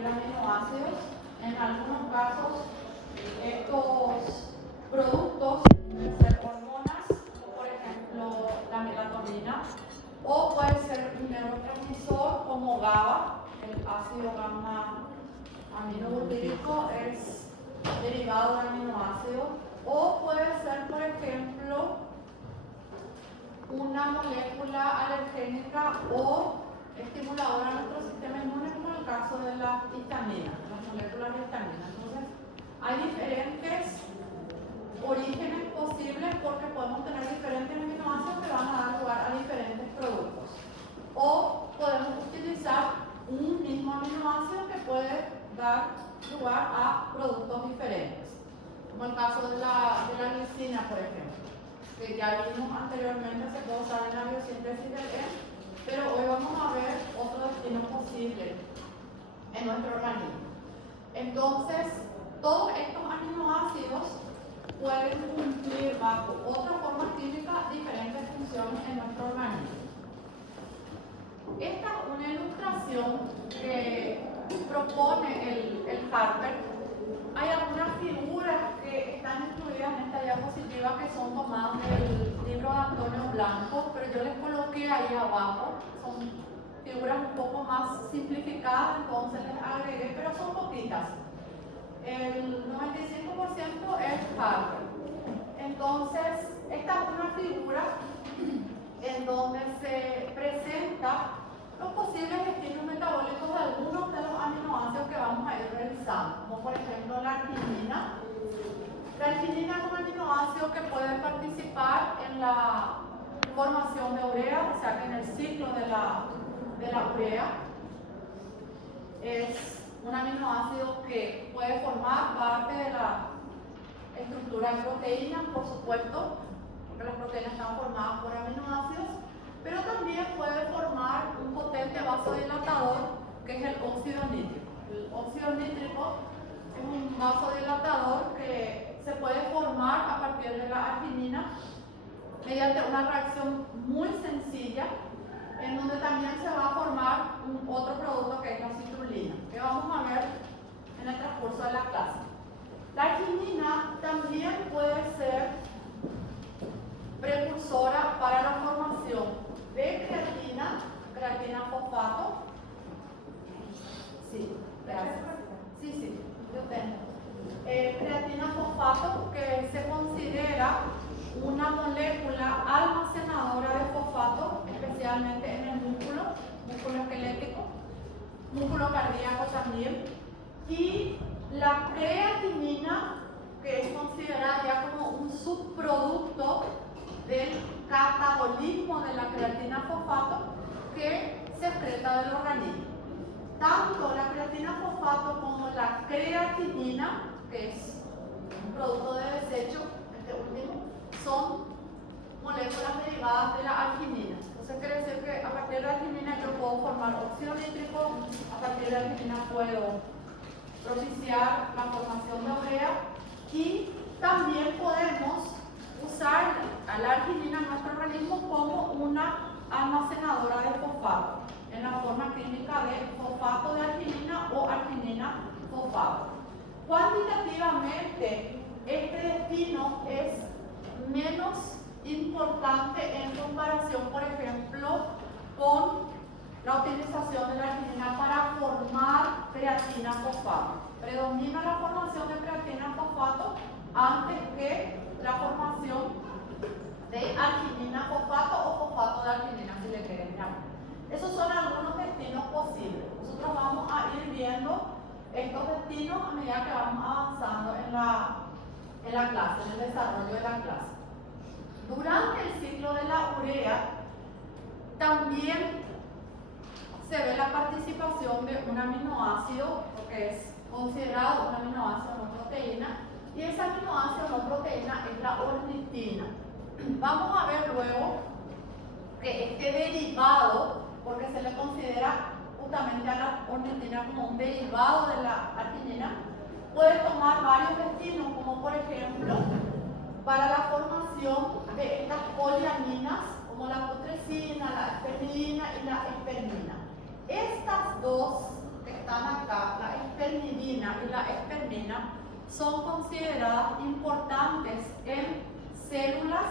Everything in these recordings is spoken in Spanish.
de aminoácidos. En algunos casos, estos productos pueden ser hormonas, como por ejemplo la melatonina, o puede ser un neurotransmisor como GABA, el ácido gamma aminobutírico es derivado de aminoácidos, o puede ser, por ejemplo, una molécula alergénica o estimuladora de nuestro sistema inmune, como en el caso de la histamina, las moléculas de histamina. Entonces, hay diferentes orígenes posibles porque podemos tener diferentes aminoácidos que van a dar lugar a diferentes productos. O podemos utilizar un mismo aminoácido que puede dar lugar a productos diferentes, como el caso de la glicina, por ejemplo, que ya vimos anteriormente, se puede usar en la biosíntesis del EN, pero hoy vamos a ver otro destino posible en nuestro organismo. Entonces, todos estos aminoácidos pueden cumplir bajo otra forma química diferentes funciones en nuestro organismo. Esta es una ilustración que propone el Harper. Hay algunas figuras que están incluidas en esta diapositiva que son tomadas del libro de Antonio Blanco, pero yo les coloqué ahí abajo. Son figuras un poco más simplificadas, entonces les agregué, pero son poquitas. El 95% es Harper. Entonces, esta es una figura en donde se presenta los posibles destinos metabólicos de algunos de los aminoácidos que vamos a ir revisando, como por ejemplo la arginina. La arginina es un aminoácido que puede participar en la formación de urea, o sea que en el ciclo de la urea. Es un aminoácido que puede formar parte de la estructura de proteínas, por supuesto, porque las proteínas están formadas por aminoácidos, pero también puede formar un potente vasodilatador que es el óxido nítrico. El óxido nítrico es un vasodilatador que se puede formar a partir de la arginina mediante una reacción muy sencilla, en donde también se va a formar otro producto que es la citrulina, que vamos a ver en el transcurso de la clase. La arginina también puede ser precursora para la formación de creatina fosfato. Sí, gracias. Sí, yo tengo. Creatina fosfato, que se considera una molécula almacenadora de fosfato, especialmente en el músculo esquelético, músculo cardíaco también. Y la creatinina, que es considerada ya como un subproducto del catabolismo de la creatina fosfato que se excreta del organismo. Tanto la creatina fosfato como la creatinina, que es un producto de desecho, este último, son moléculas derivadas de la arginina. Entonces quiere decir que a partir de la arginina yo puedo formar óxido nítrico, a partir de la arginina puedo propiciar la formación de urea y también podemos usar a la arginina en nuestro organismo como una almacenadora de fosfato, en la forma química de fosfato de arginina o arginina fosfato. Cuantitativamente, este destino es menos importante en comparación, por ejemplo, con la utilización de la arginina para formar creatina fosfato. Predomina la formación de creatina fosfato antes que la formación de arginina fosfato o fosfato de arginina, si le quieren llamar. Esos son algunos destinos posibles. Nosotros vamos a ir viendo estos destinos a medida que vamos avanzando en la clase, en el desarrollo de la clase. Durante el ciclo de la urea también se ve la participación de un aminoácido, que es considerado un aminoácido no proteína, y ese aminoácido no proteína es la ornitina. Vamos a ver luego que este derivado, porque se le considera justamente a la ornitina como un derivado de la arginina, puede tomar varios destinos, como por ejemplo para la formación de estas poliaminas, como la putrescina, la espermidina y la espermina. Estas dos que están acá, la espermidina y la espermina son consideradas importantes en células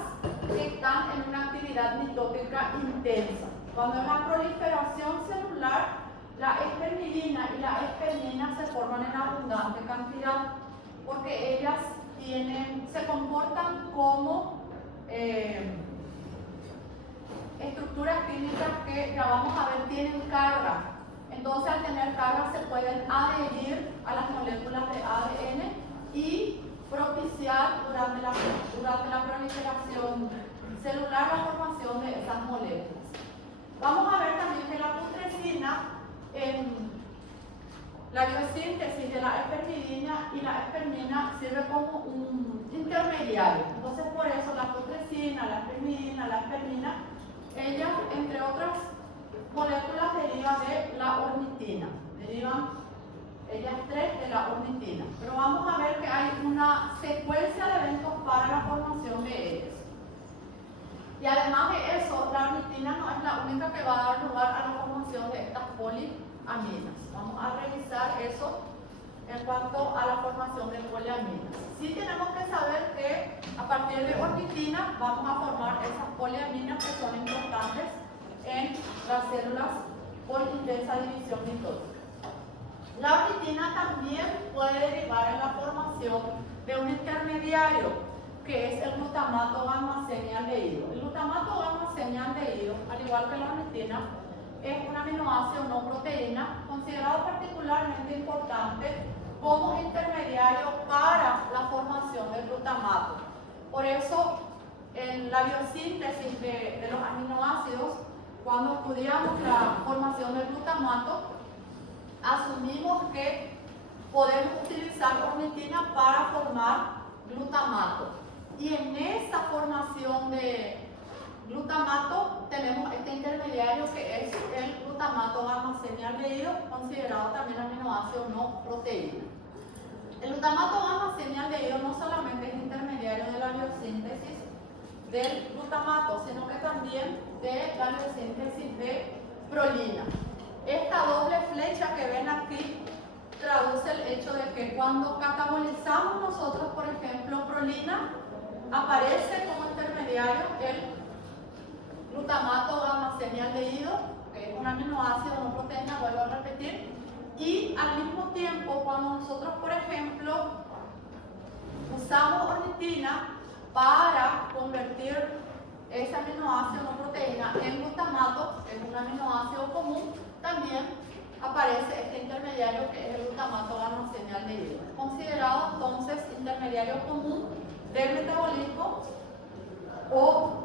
que están en una actividad mitótica intensa. Cuando hay una proliferación celular, la espermidina y la espermina se forman en abundante cantidad porque ellas se comportan como estructuras químicas que ya vamos a ver tienen carga. Entonces, al tener carga se pueden adherir a las moléculas de ADN y propiciar durante la proliferación celular la formación de esas moléculas. Vamos a ver también que la putrescina en la biosíntesis de la espermidina y la espermina sirve como un intermediario. Entonces, por eso la putrescina, la espermina, ellas, entre otras moléculas, derivan de la ornitina. Derivan ellas tres de la ornitina. Pero vamos a ver que hay una secuencia de eventos para la formación de ellas. Y además de eso, la ornitina no es la única que va a dar lugar a la formación de estas poliaminas. Vamos a revisar eso en cuanto a la formación de poliaminas. Sí tenemos que saber que a partir de ornitina vamos a formar esas poliaminas que son importantes en las células por intensa división mitótica. La ornitina también puede derivar en la formación de un intermediario que es el glutamato gamma semialdehído. El glutamato gamma semialdehído, al igual que la ornitina, es un aminoácido no proteína considerado particularmente importante como intermediario para la formación del glutamato. Por eso, en la biosíntesis de los aminoácidos, cuando estudiamos la formación del glutamato, asumimos que podemos utilizar ornitina para formar glutamato. Y en esa formación de glutamato tenemos este intermediario que es el glutamato gamma semialdehído, considerado también aminoácido no proteína. El glutamato gamma semialdehído no solamente es intermediario de la biosíntesis del glutamato, sino que también de la biosíntesis de prolina. Esta doble flecha que ven aquí traduce el hecho de que cuando catabolizamos nosotros, por ejemplo, prolina, aparece como intermediario el glutamato gamma semialdehído, que es un aminoácido no proteína, vuelvo a repetir, y al mismo tiempo cuando nosotros, por ejemplo, usamos ornitina para convertir ese aminoácido no proteína en glutamato, que es un aminoácido común, también aparece este intermediario que es el glutamato gamma semialdehído, considerado entonces intermediario común del metabolismo o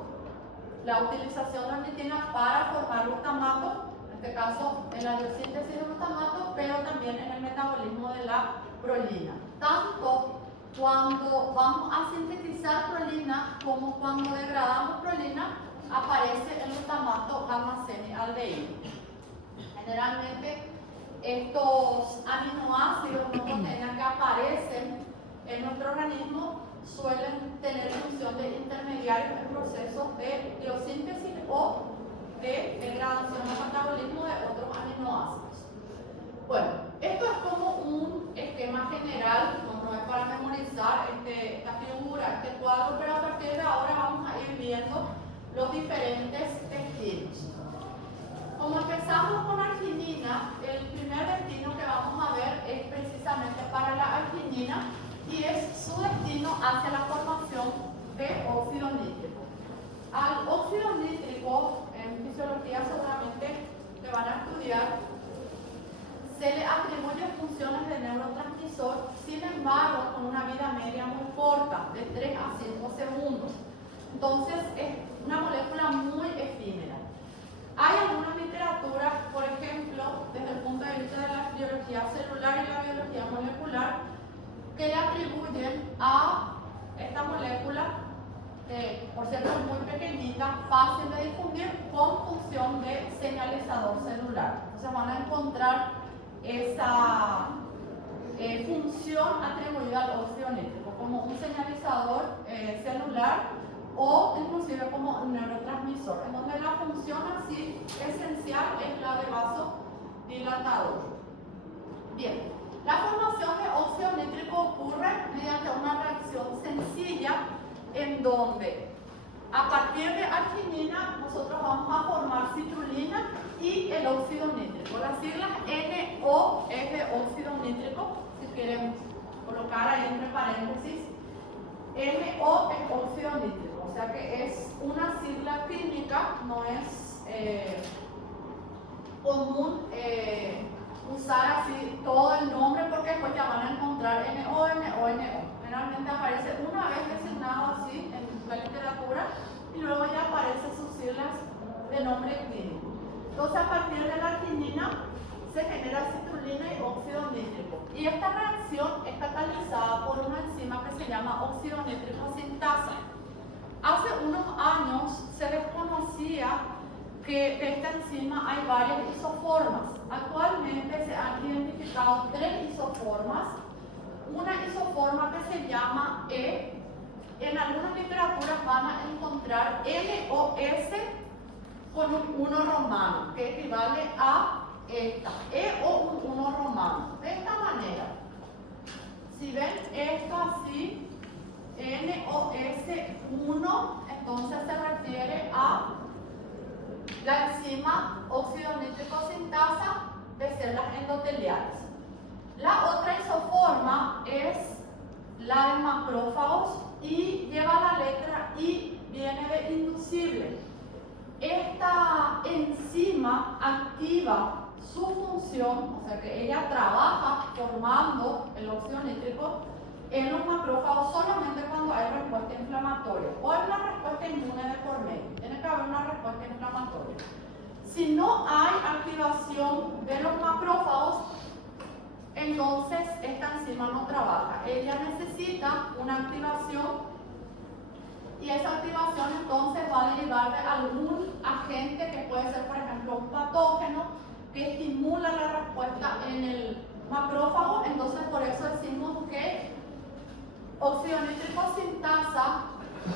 la utilización de ornitina para formar glutamato, en este caso en la biosíntesis de glutamato, pero también en el metabolismo de la prolina. Tanto cuando vamos a sintetizar prolina como cuando degradamos prolina, aparece el glutamato gamma semialdehído. Generalmente estos aminoácidos no proteínas que aparecen en nuestro organismo suelen tener función de intermediarios en procesos de biosíntesis o de degradación o metabolismo de otros aminoácidos. Bueno, esto es como un esquema general, no es para memorizar esta figura, este cuadro, pero a partir de ahora vamos a ir viendo los diferentes destinos. Como empezamos con arginina, el primer destino que vamos a ver es precisamente para la arginina y es su destino hacia la formación de óxido nítrico. Al óxido nítrico, en fisiología seguramente que van a estudiar, se le atribuyen funciones de neurotransmisor, sin embargo, con una vida media muy corta, de 3 a 5 segundos. Entonces, es una molécula muy efímera. Hay algunas literaturas, por ejemplo, desde el punto de vista de la biología celular y la biología molecular, que le atribuyen a esta molécula, por cierto es muy pequeñita, fácil de difundir, con función de señalizador celular. Entonces van a encontrar esa función atribuida al óxido nítrico como un señalizador celular o inclusive como un neurotransmisor, en donde la función así esencial es la de vasodilatador. Bien, la en donde a partir de arginina nosotros vamos a formar citrulina y el óxido nítrico. Las siglas NO es de óxido nítrico, si quieren colocar ahí entre paréntesis. NO es óxido nítrico, o sea que es una sigla química, no es común usar así todo el nombre porque después ya van a encontrar NO. Generalmente aparece una vez designado así en la literatura y luego ya aparecen sus siglas de nombre clínico. Entonces a partir de la arginina se genera citrulina y óxido nítrico. Y esta reacción es catalizada por una enzima que se llama óxido nítrico sintasa. Hace unos años se desconocía que de esta enzima hay varias isoformas. Actualmente se han identificado 3 isoformas. Una isoforma que se llama E. En algunas literaturas van a encontrar NOS con un 1 romano, que equivale a esta, E o un 1 romano. De esta manera, si ven esto así, NOS1, entonces se refiere a la enzima óxido nítrico sintasa de células endoteliales. La otra isoforma es la de macrófagos y lleva la letra I, viene de inducible. Esta enzima activa su función, o sea que ella trabaja formando el óxido nítrico en los macrófagos solamente cuando hay respuesta inflamatoria o hay una respuesta inmune de por medio. Tiene que haber una respuesta inflamatoria. Si no hay activación de los macrófagos, entonces esta enzima no trabaja. Ella necesita una activación y esa activación entonces va a derivar de algún agente que puede ser, por ejemplo, un patógeno que estimula la respuesta en el macrófago. Entonces por eso decimos que óxido nítrico sintasa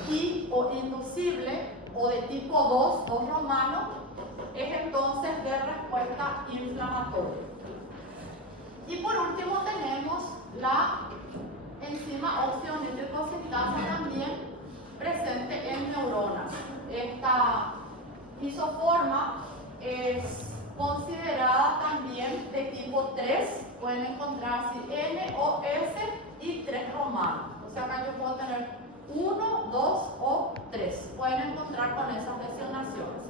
y o inducible o de tipo 2 o romano es entonces de respuesta inflamatoria. Y por último tenemos la enzima óxido nítrico sintasa también presente en neuronas. Esta isoforma es considerada también de tipo 3, pueden encontrar así NOS y 3 romanos. O sea, acá yo puedo tener 1, 2 o 3. Pueden encontrar con esas designaciones.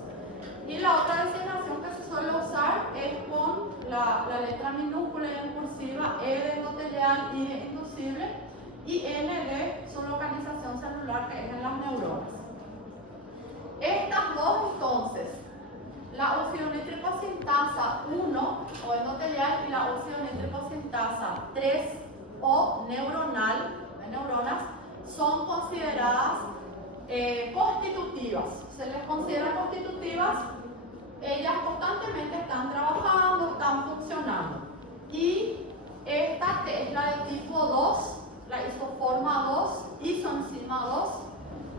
Y la otra designación que se suele usar es con la letra minúscula y en cursiva, E de endotelial, I de inducible y N de su localización celular, que es en las neuronas. Estas dos entonces, la óxido nítrico sintasa 1 o endotelial y la óxido nítrico sintasa 3 o neuronal de neuronas, son consideradas constitutivas. Se les considera constitutivas. Ellas constantemente están trabajando, están funcionando. Y esta, que es la de tipo 2, la isoforma 2, isoenzima 2,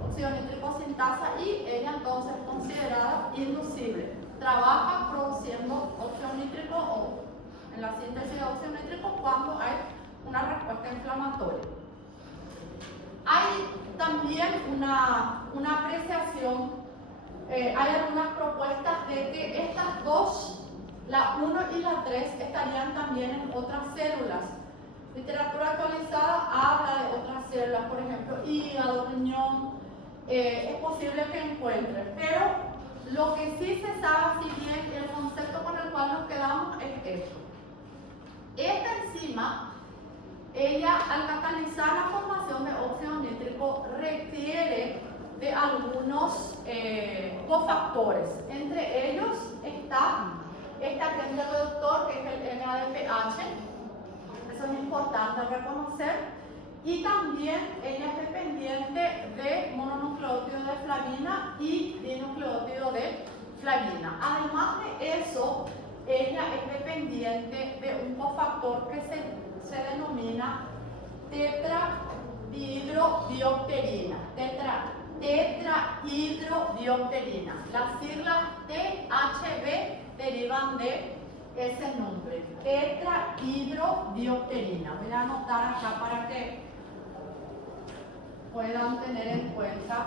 óxido nítrico sintasa, y ella entonces es considerada inducible. Trabaja produciendo óxido nítrico o en la síntesis de óxido nítrico cuando hay una respuesta inflamatoria. Hay también una apreciación, hay algunas propuestas de que estas dos, la 1 y la 3, estarían también en otras células. Literatura actualizada habla de otras células, por ejemplo, hígado, riñón, es posible que encuentren, pero lo que sí se sabe, si bien el concepto con el cual nos quedamos es esto. Esta enzima, ella al catalizar la formación de óxido nítrico requiere de algunos cofactores. Entre ellos está este agente reductor, que es el NADPH. Eso es importante reconocer. Y también ella es dependiente de mononucleótido de flavina y dinucleótido de flavina. Además de eso, ella es dependiente de un cofactor que se denomina tetrahidrobiopterina. Tetrahidrobiopterina. Las siglas THB derivan de ese nombre, tetrahidrobiopterina. Voy a anotar acá para que puedan tener en cuenta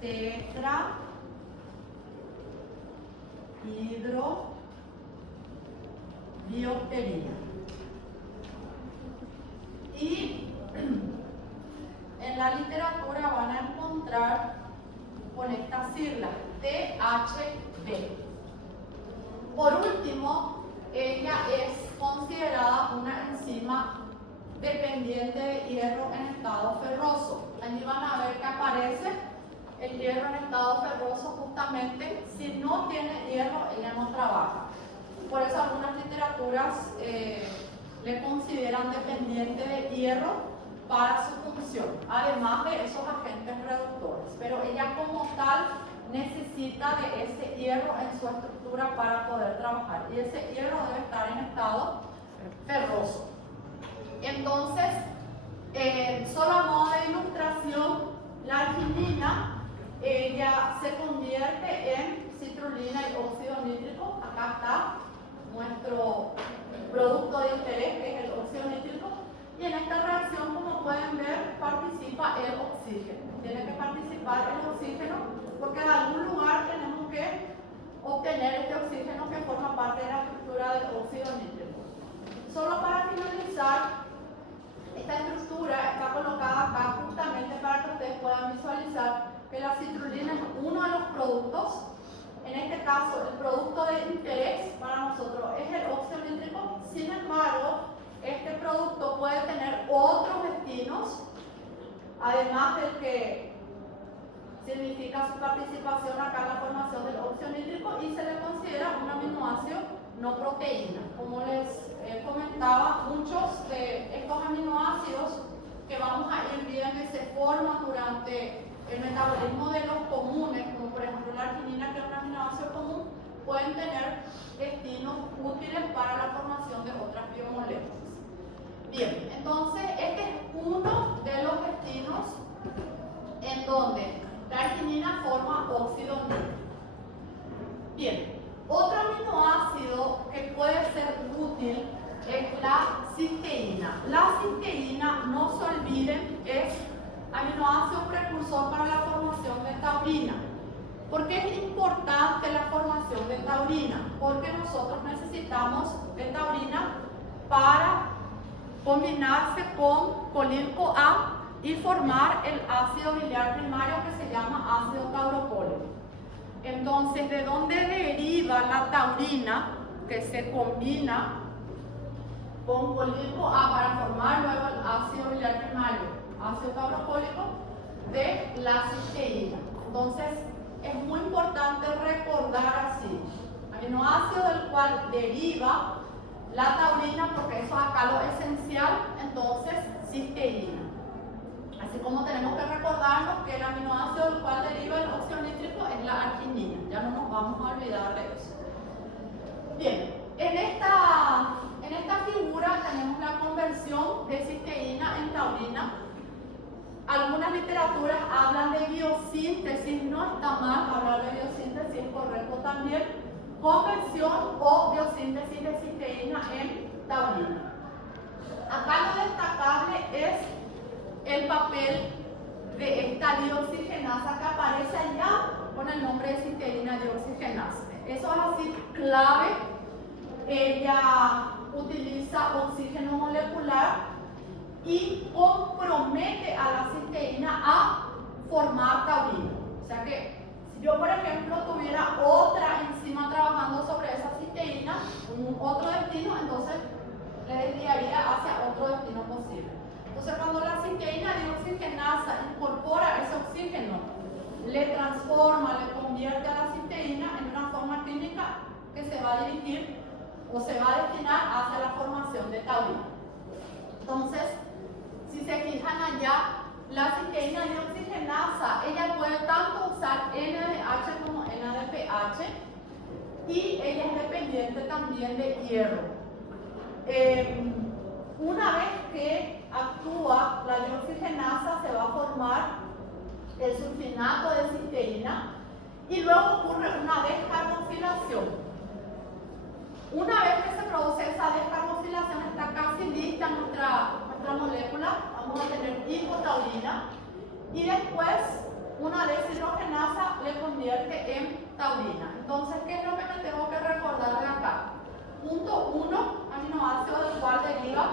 tetrahidrobiopterina. Y en la literatura van a encontrar con esta sigla THB. Por último, ella es considerada una enzima dependiente de hierro en estado ferroso. Allí van a ver que aparece el hierro en estado ferroso justamente. Si no tiene hierro, ella no trabaja. Por eso algunas literaturas le consideran dependiente de hierro para su función, además de esos agentes reductores. Pero ella como tal necesita de ese hierro en su estructura para poder trabajar. Y ese hierro debe estar en estado ferroso. Entonces, solo a modo de ilustración, la arginina, ella se convierte en citrulina y óxido nítrico. Acá está nuestro producto de interés, que es el óxido nítrico. Y en esta reacción, como pueden ver, participa el oxígeno. Tiene que participar el oxígeno porque de algún lugar tenemos que obtener este oxígeno que forma parte de la estructura del óxido nítrico. Solo para finalizar, esta estructura está colocada acá justamente para que ustedes puedan visualizar que la citrulina es uno de los productos. En este caso, el producto de interés para nosotros es el óxido nítrico. Sin embargo, este producto puede tener otros destinos, además del que significa su participación acá en la formación del óxido nítrico, y se le considera un aminoácido no proteína. Como les comentaba, muchos de estos aminoácidos que vamos a ir viendo que se forman durante el metabolismo de los comunes, como por ejemplo la arginina, que es un aminoácido común, pueden tener destinos útiles para la formación de otras biomoléculas. Bien, entonces este es uno de los destinos en donde la arginina forma óxido nítrico. Bien, otro aminoácido que puede ser útil es la cisteína. La cisteína, no se olviden, es aminoácido precursor para la formación de taurina. ¿Por qué es importante la formación de taurina? Porque nosotros necesitamos de taurina para combinarse con colir-CoA y formar el ácido biliar primario que se llama ácido taurocólico. Entonces, ¿de dónde deriva la taurina que se combina con colir-CoA para formar luego el ácido biliar primario, ácido taurocólico? De la cisteína. Entonces, es muy importante recordar así: aminoácido del cual deriva la taurina, porque eso es acá lo esencial. Entonces, cisteína. Así como tenemos que recordarnos que el aminoácido del cual deriva el óxido nítrico es la arginina. Ya no nos vamos a olvidar de eso. Bien, en esta figura tenemos la conversión de cisteína en taurina. Algunas literaturas hablan de biosíntesis, no está mal hablar de biosíntesis, es correcto también. Conversión o biosíntesis de cisteína en taurina. Acá lo destacable es el papel de esta dioxigenasa que aparece allá con el nombre de cisteína dioxigenasa. Eso es así clave. Ella utiliza oxígeno molecular y compromete a la cisteína a formar taurina. O sea que si yo, por ejemplo, tuviera otra enzima trabajando sobre esa cisteína, otro destino, entonces le desviaría hacia otro destino posible. Entonces, cuando la cisteína dioxigenasa incorpora ese oxígeno, le transforma, le convierte a la cisteína en una forma química que se va a dirigir o se va a destinar hacia la formación de taurina. Entonces, si se fijan allá, la cisteína dioxigenasa, ella puede tanto usar NADH como NADPH, y ella es dependiente también de hierro. Una vez que actúa la dioxigenasa, se va a formar el sulfinato de cisteína y luego ocurre una descarboxilación. Una vez que se produce esa descarboxilación, está casi lista nuestra molécula vamos a tener hipotaurina, y después una deshidrogenasa le convierte en taurina. Entonces, ¿qué es lo que me tengo que recordar de acá? Punto 1, aminoácido del cual deriva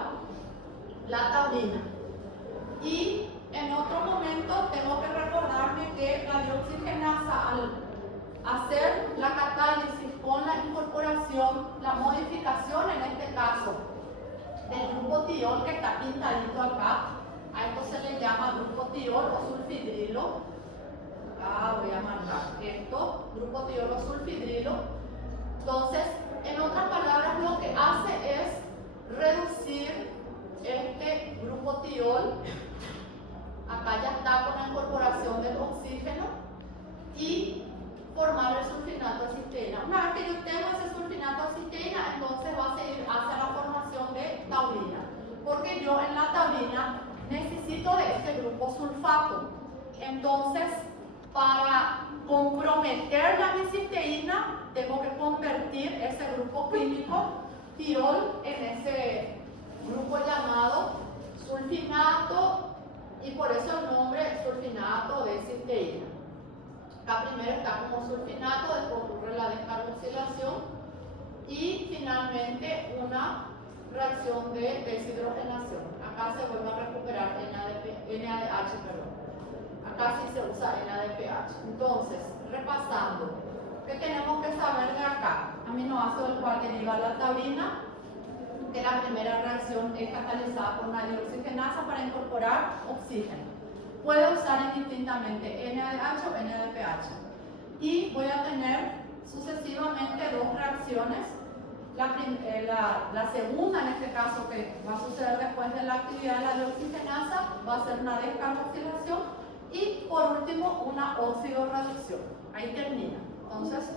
la taurina. Y en otro momento tengo que recordarme que la dioxigenasa, al hacer la catálisis con la incorporación, la modificación en este caso del grupo tiol, que está pintadito acá, a esto se le llama grupo tiol o sulfidrilo. Acá voy a marcar esto, grupo tiol o sulfidrilo. Entonces, en otras palabras, lo que hace es reducir este grupo tiol. Acá ya está con la incorporación del oxígeno y formar el sulfinato de cisteína. Una vez que yo tengo ese sulfinato de cisteína, entonces va a seguir hacia la formación de taurina, porque yo en la taurina necesito de este grupo sulfato. Entonces, para comprometer la bicisteína, tengo que convertir ese grupo químico tiol en ese grupo llamado sulfinato, y por eso el nombre sulfinato de cisteína. Acá primero está como sulfinato, después ocurre la descarboxilación y finalmente una reacción de deshidrogenación. Acá se vuelve a recuperar NADH, perdón. Acá sí se usa NADPH. Entonces, repasando, ¿qué tenemos que saber de acá? Aminoácido del cual deriva la taurina, que la primera reacción es catalizada por una dioxigenasa para incorporar oxígeno. Puede usar indistintamente NADH o NADPH. Y voy a tener sucesivamente dos reacciones. La segunda, en este caso, que va a suceder después de la actividad de la dioxigenasa, va a ser una descarboxilación y, por último, una oxidorreducción. Ahí termina. Entonces,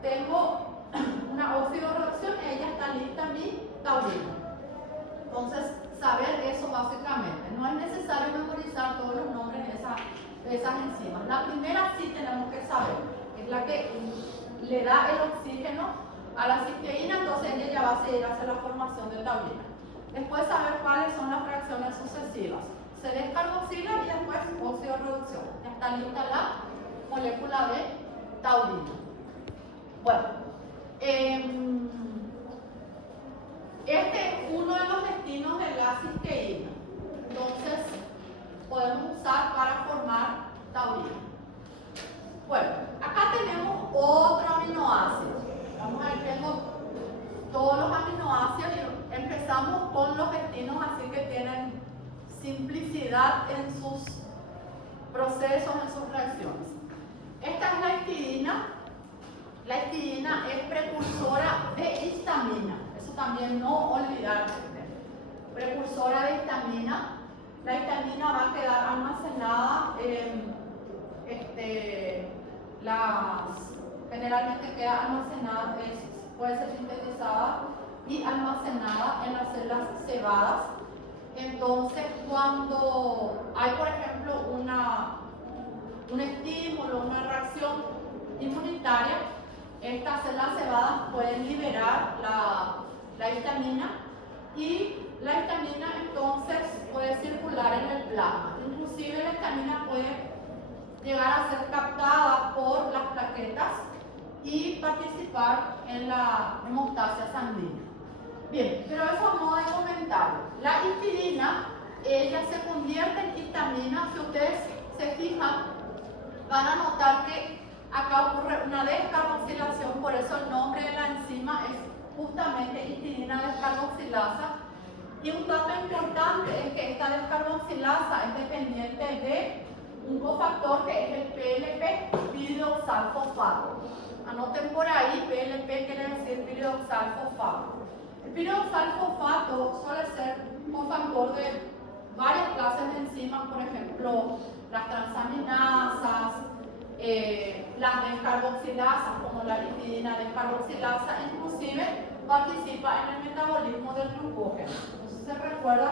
tengo una oxidorreducción y ella está lista mi taurina. Entonces, saber eso básicamente. No es necesario memorizar todos los nombres de esas enzimas. La primera sí tenemos que saber, es la que le da el oxígeno a la cisteína, entonces ella ya va a seguir hacia la formación de taurina. Después saber cuáles son las reacciones sucesivas. Se descarboxila y después oxidorreducción. Ya está lista la molécula de taurina. Bueno, este es uno de los destinos de la cisteína. Entonces, podemos usar para formar taurina. Bueno, acá tenemos otro aminoácido. Vamos a ver, tengo todos los aminoácidos y empezamos con los destinos así que tienen simplicidad en sus procesos, en sus reacciones. Esta es la histidina. La histidina es precursora de histamina. Eso también no olvidarse. Precursora de histamina. La histamina va a quedar almacenada generalmente queda almacenada, puede ser sintetizada y almacenada en las células cebadas. Entonces, cuando hay, por ejemplo, un estímulo, una reacción inmunitaria, estas células cebadas pueden liberar la histamina y la histamina entonces puede circular en el plasma. Inclusive la histamina puede llegar a ser captada por las plaquetas y participar en la hemostasia sanguínea. Bien, pero eso a modo de comentario. La histidina, ella se convierte en histamina. Si ustedes se fijan, van a notar que acá ocurre una descarboxilación, por eso el nombre de la enzima es justamente histidina descarboxilasa. Y un dato importante es que esta descarboxilasa es dependiente de un cofactor que es el PLP, piridoxalfosfato. Anoten por ahí, PLP quiere decir piridoxalfosfato. El piridoxalfosfato suele ser un factor de varias clases de enzimas, por ejemplo, las transaminasas, las descarboxilasas, como la histidina descarboxilasa, inclusive participa en el metabolismo del glucógeno. Entonces se recuerda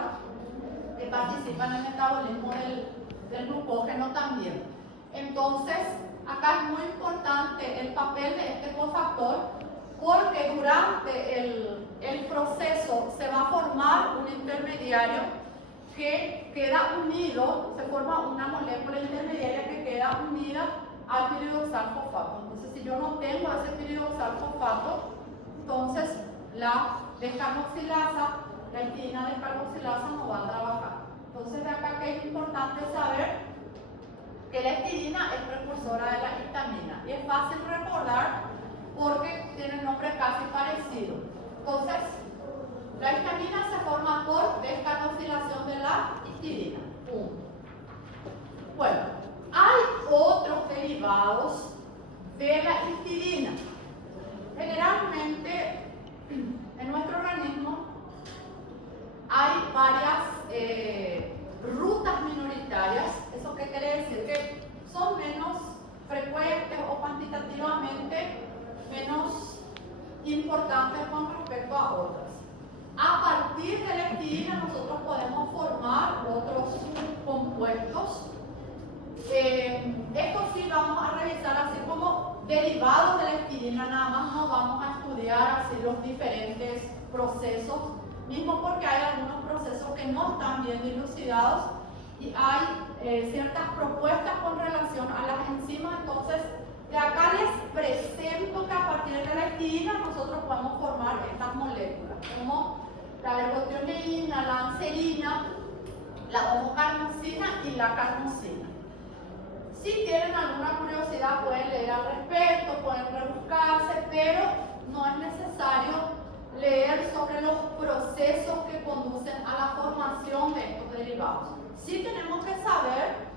que participa en el metabolismo del glucógeno también. Entonces, acá es muy importante el papel de este cofactor, porque durante el proceso se va a formar un intermediario que queda unido, se forma una molécula intermediaria que queda unida al piridoxal-fosfato. Entonces, si yo no tengo ese piridoxal-fosfato, entonces la descarboxilasa, la histidina descarboxilasa no va a trabajar. Entonces, de acá que es importante saber que la histidina es precursora de la histamina. Y es fácil recordar porque tiene nombre casi parecido. Entonces, la histamina se forma por descarboxilación de la histidina. Bueno, hay otros derivados de la histidina. Generalmente, en nuestro organismo hay varias rutas minoritarias. ¿Eso qué quiere decir? Que son menos frecuentes o cuantitativamente menos importantes con respecto a otras. A partir de la histidina nosotros podemos formar otros compuestos. Esto sí vamos a revisar así como derivados de la histidina, nada más no vamos a estudiar así los diferentes procesos, mismo porque hay algunos procesos que no están bien dilucidados y hay ciertas propuestas con relación a las enzimas. Entonces, de acá les presento que a partir de la histidina nosotros podemos formar estas moléculas, como la ergotioneína, la anserina, la homocarnosina y la carnosina. Si tienen alguna curiosidad pueden leer al respecto, pueden rebuscarse, pero no es necesario leer sobre los procesos que conducen a la formación de estos derivados. Sí tenemos que saber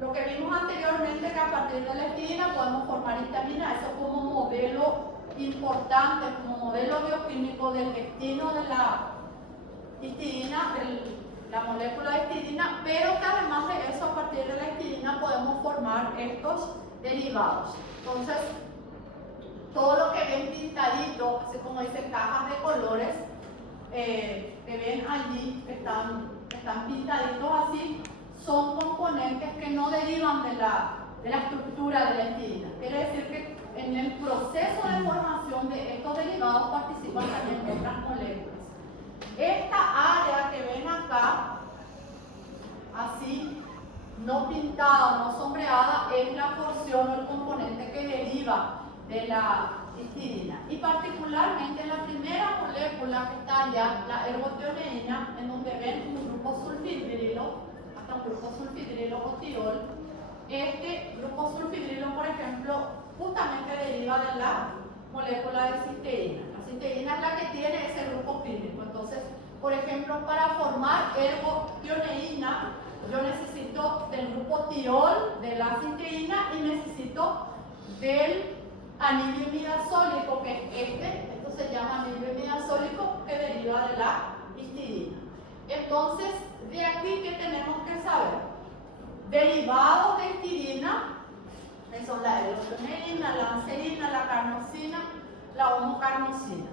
lo que vimos anteriormente, que a partir de la histidina podemos formar histamina. Eso como modelo importante, como modelo bioquímico del destino de la histidina, la molécula de histidina, pero que además de eso, a partir de la histidina podemos formar estos derivados. Entonces, todo lo que ven pintadito, así como dicen cajas de colores, que ven allí, que están pintaditos así, son componentes que no derivan de la estructura de la histidina. Quiere decir que en el proceso de formación de estos derivados participan también otras moléculas. Esta área que ven acá, así, no pintada, no sombreada, es la porción o el componente que deriva de la histidina. Y particularmente la primera molécula que está allá, la ergotioneína, en donde ven un grupo sulfidrilo, hasta un grupo sulfidrilo o tirol. Este grupo sulfidrilo, por ejemplo, justamente deriva de la molécula de cisteína. La cisteína es la que tiene ese grupo químico. Entonces, por ejemplo, para formar ergotioneína, yo necesito del grupo tirol de la cisteína y necesito del anhídrido imidazólico, que es esto se llama anhídrido imidazólico, que deriva de la histidina. Entonces, de aquí, ¿qué tenemos que saber? Derivados de histidina, que son la ergotioneína, la anserina, la carnosina, la homocarnosina.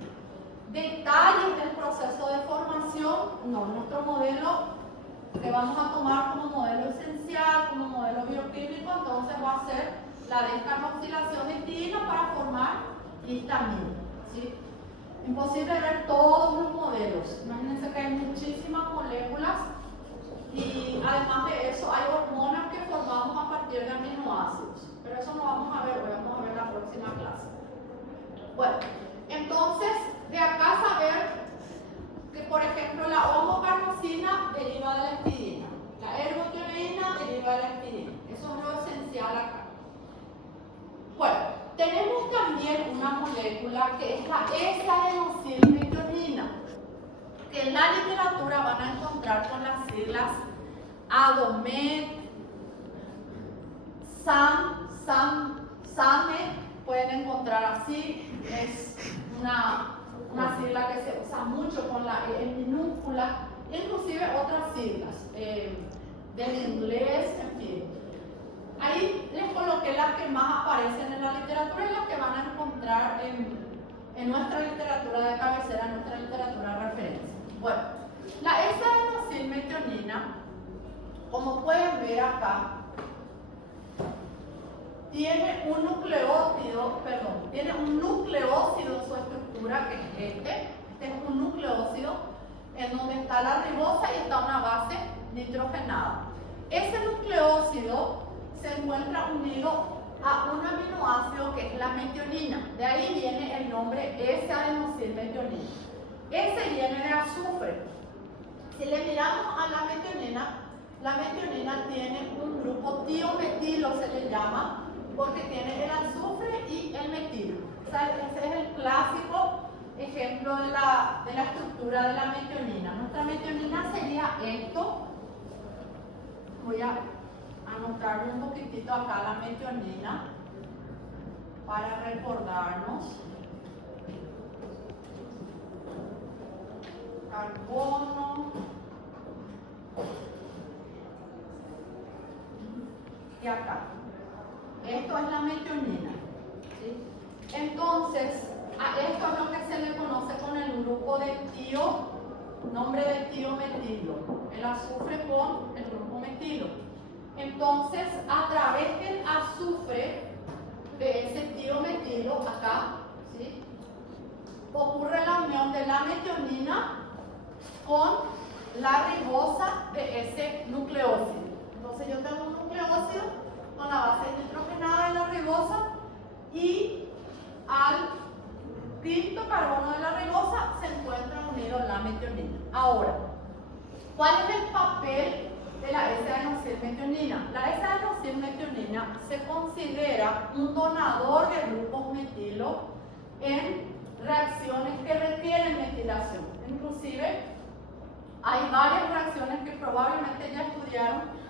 Detalles del proceso de formación, no, nuestro modelo que vamos a tomar como modelo esencial, como modelo bioquímico, entonces va a ser la descarboxilación de histidina para formar histamina, ¿sí? Imposible ver todos los modelos. Imagínense que hay muchísimas moléculas y además de eso hay hormonas que formamos a partir de aminoácidos. Pero eso no vamos a ver hoy, vamos a ver la próxima clase. Bueno, entonces de acá saber que, por ejemplo, la homocarnosina deriva de la histidina, la ergotioneína deriva de la histidina. Eso es lo esencial acá. Bueno, tenemos también una molécula que es la S-adenosilmetionina, que en la literatura van a encontrar con las siglas ADOMET, SAME, pueden encontrar así, es una sigla que se usa mucho con la E en minúscula, inclusive otras siglas del inglés, en fin. Ahí les coloqué las que más aparecen en la literatura y las que van a encontrar en nuestra literatura de cabecera, en nuestra literatura de referencia. Bueno, la S-adenosilmetionina, como pueden ver acá, tiene un nucleósido en su estructura, que es este es un nucleósido en donde está la ribosa y está una base nitrogenada. Ese nucleócido se encuentra unido a un aminoácido que es la metionina. De ahí viene el nombre S-adenosilmetionina. S viene de azufre. Si le miramos a la metionina tiene un grupo tiometilo, se le llama, porque tiene el azufre y el metilo. O sea, ese es el clásico ejemplo de la estructura de la metionina. Nuestra metionina sería esto. Voy a anotarle un poquitito acá la metionina para recordarnos. Carbono y acá. Esto es la metionina, ¿sí? Entonces, a esto es lo que se le conoce con el grupo de nombre de tiometilo, el azufre con el grupo metilo. Entonces, a través del azufre de ese tiometilo, acá, ¿sí?, ocurre la unión de la metionina con la ribosa de ese nucleócido. Entonces, yo tengo un nucleócido con la base nitrogenada de la ribosa y al quinto carbono de la ribosa se encuentra unido la metionina. Ahora, ¿cuál es el papel de la S-adenosilmetionina? La S-adenosilmetionina se considera un donador de grupos metilo en reacciones que requieren metilación. Inclusive, hay varias reacciones que probablemente ya estudiaron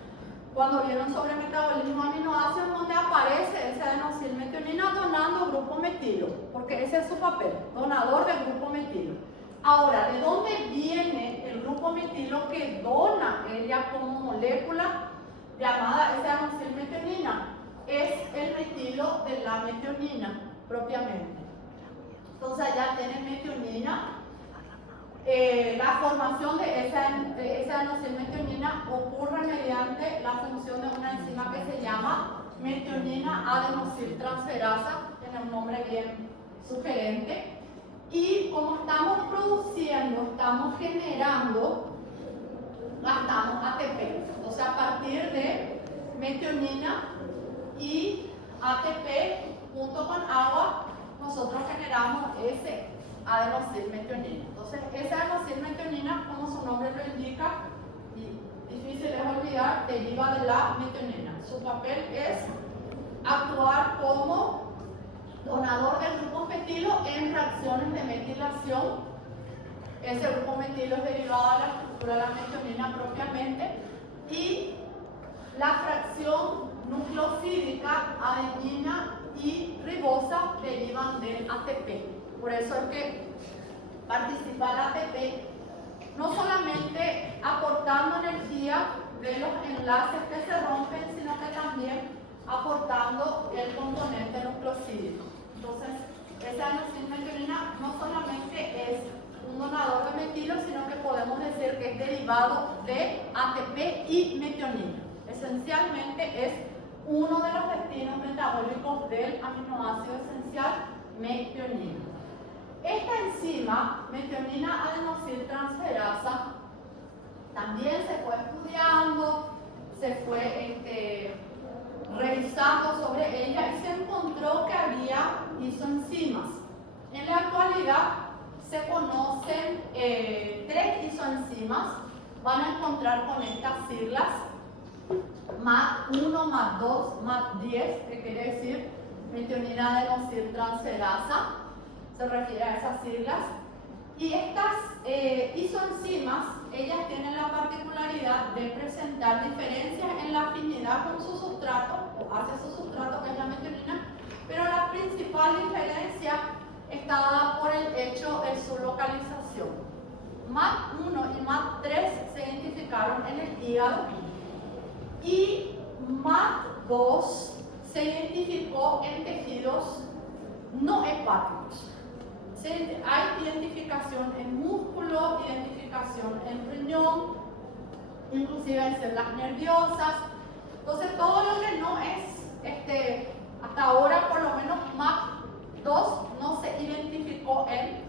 cuando vieron sobre metabolismo de aminoácidos, donde aparece esa adenosilmetionina donando grupo metilo, porque ese es su papel, donador del grupo metilo. Ahora, ¿de dónde viene el grupo metilo que dona ella como molécula llamada esa adenosilmetionina? Es el metilo de la metionina propiamente. Entonces allá tiene metionina. La formación de esa adenosilmetionina ocurre mediante la función de una enzima que se llama metionina adenosiltransferasa, tiene un nombre bien sugerente. Y como estamos produciendo, estamos generando, gastamos ATP. Entonces, a partir de metionina y ATP junto con agua, nosotros generamos ese adenosilmetionina. Entonces, esa adenosilmetionina, como su nombre lo indica, y difícil es olvidar, deriva de la metionina. Su papel es actuar como donador del grupo metilo en reacciones de metilación. Ese grupo metilo es derivado de la estructura de la metionina propiamente, y la fracción nucleosídica, adenina y ribosa derivan del ATP. Por eso es que participa el ATP no solamente aportando energía de los enlaces que se rompen, sino que también aportando el componente nucleosídico. Entonces, esa adenosilmetionina no solamente es un donador de metilo, sino que podemos decir que es derivado de ATP y metionina. Esencialmente es uno de los destinos metabólicos del aminoácido esencial metionina. Esta enzima, metionina adenosiltransferasa, también se fue estudiando, se fue revisando sobre ella y se encontró que había isoenzimas. En la actualidad se conocen 3 isoenzimas. Van a encontrar con estas siglas MAD1, MAD2, MAD10, que quiere decir metionina adenosiltransferasa, se refiere a esas siglas. Y estas isoenzimas, ellas tienen la particularidad de presentar diferencias en la afinidad con su sustrato, o hacia su sustrato, que es la metionina, pero la principal diferencia está dada por el hecho de su localización. MAD1 y MAD3 se identificaron en el hígado, y MAD2 se identificó en tejidos no hepáticos. Hay identificación en músculo, identificación en riñón, inclusive en células nerviosas. Entonces, todo lo que no es, hasta ahora por lo menos MAD2 no se identificó en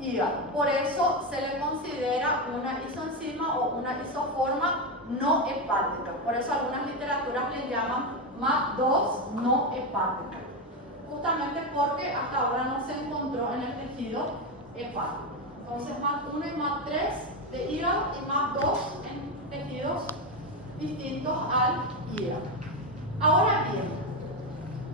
hígado. Por eso se le considera una isoenzima o una isoforma no hepática. Por eso algunas literaturas le llaman MAP2 no hepática. Justamente porque hasta ahora no se encontró en el tejido hepático. Entonces MAP1 y MAP3 de hígado y MAP2 en tejidos distintos al hígado. Ahora bien,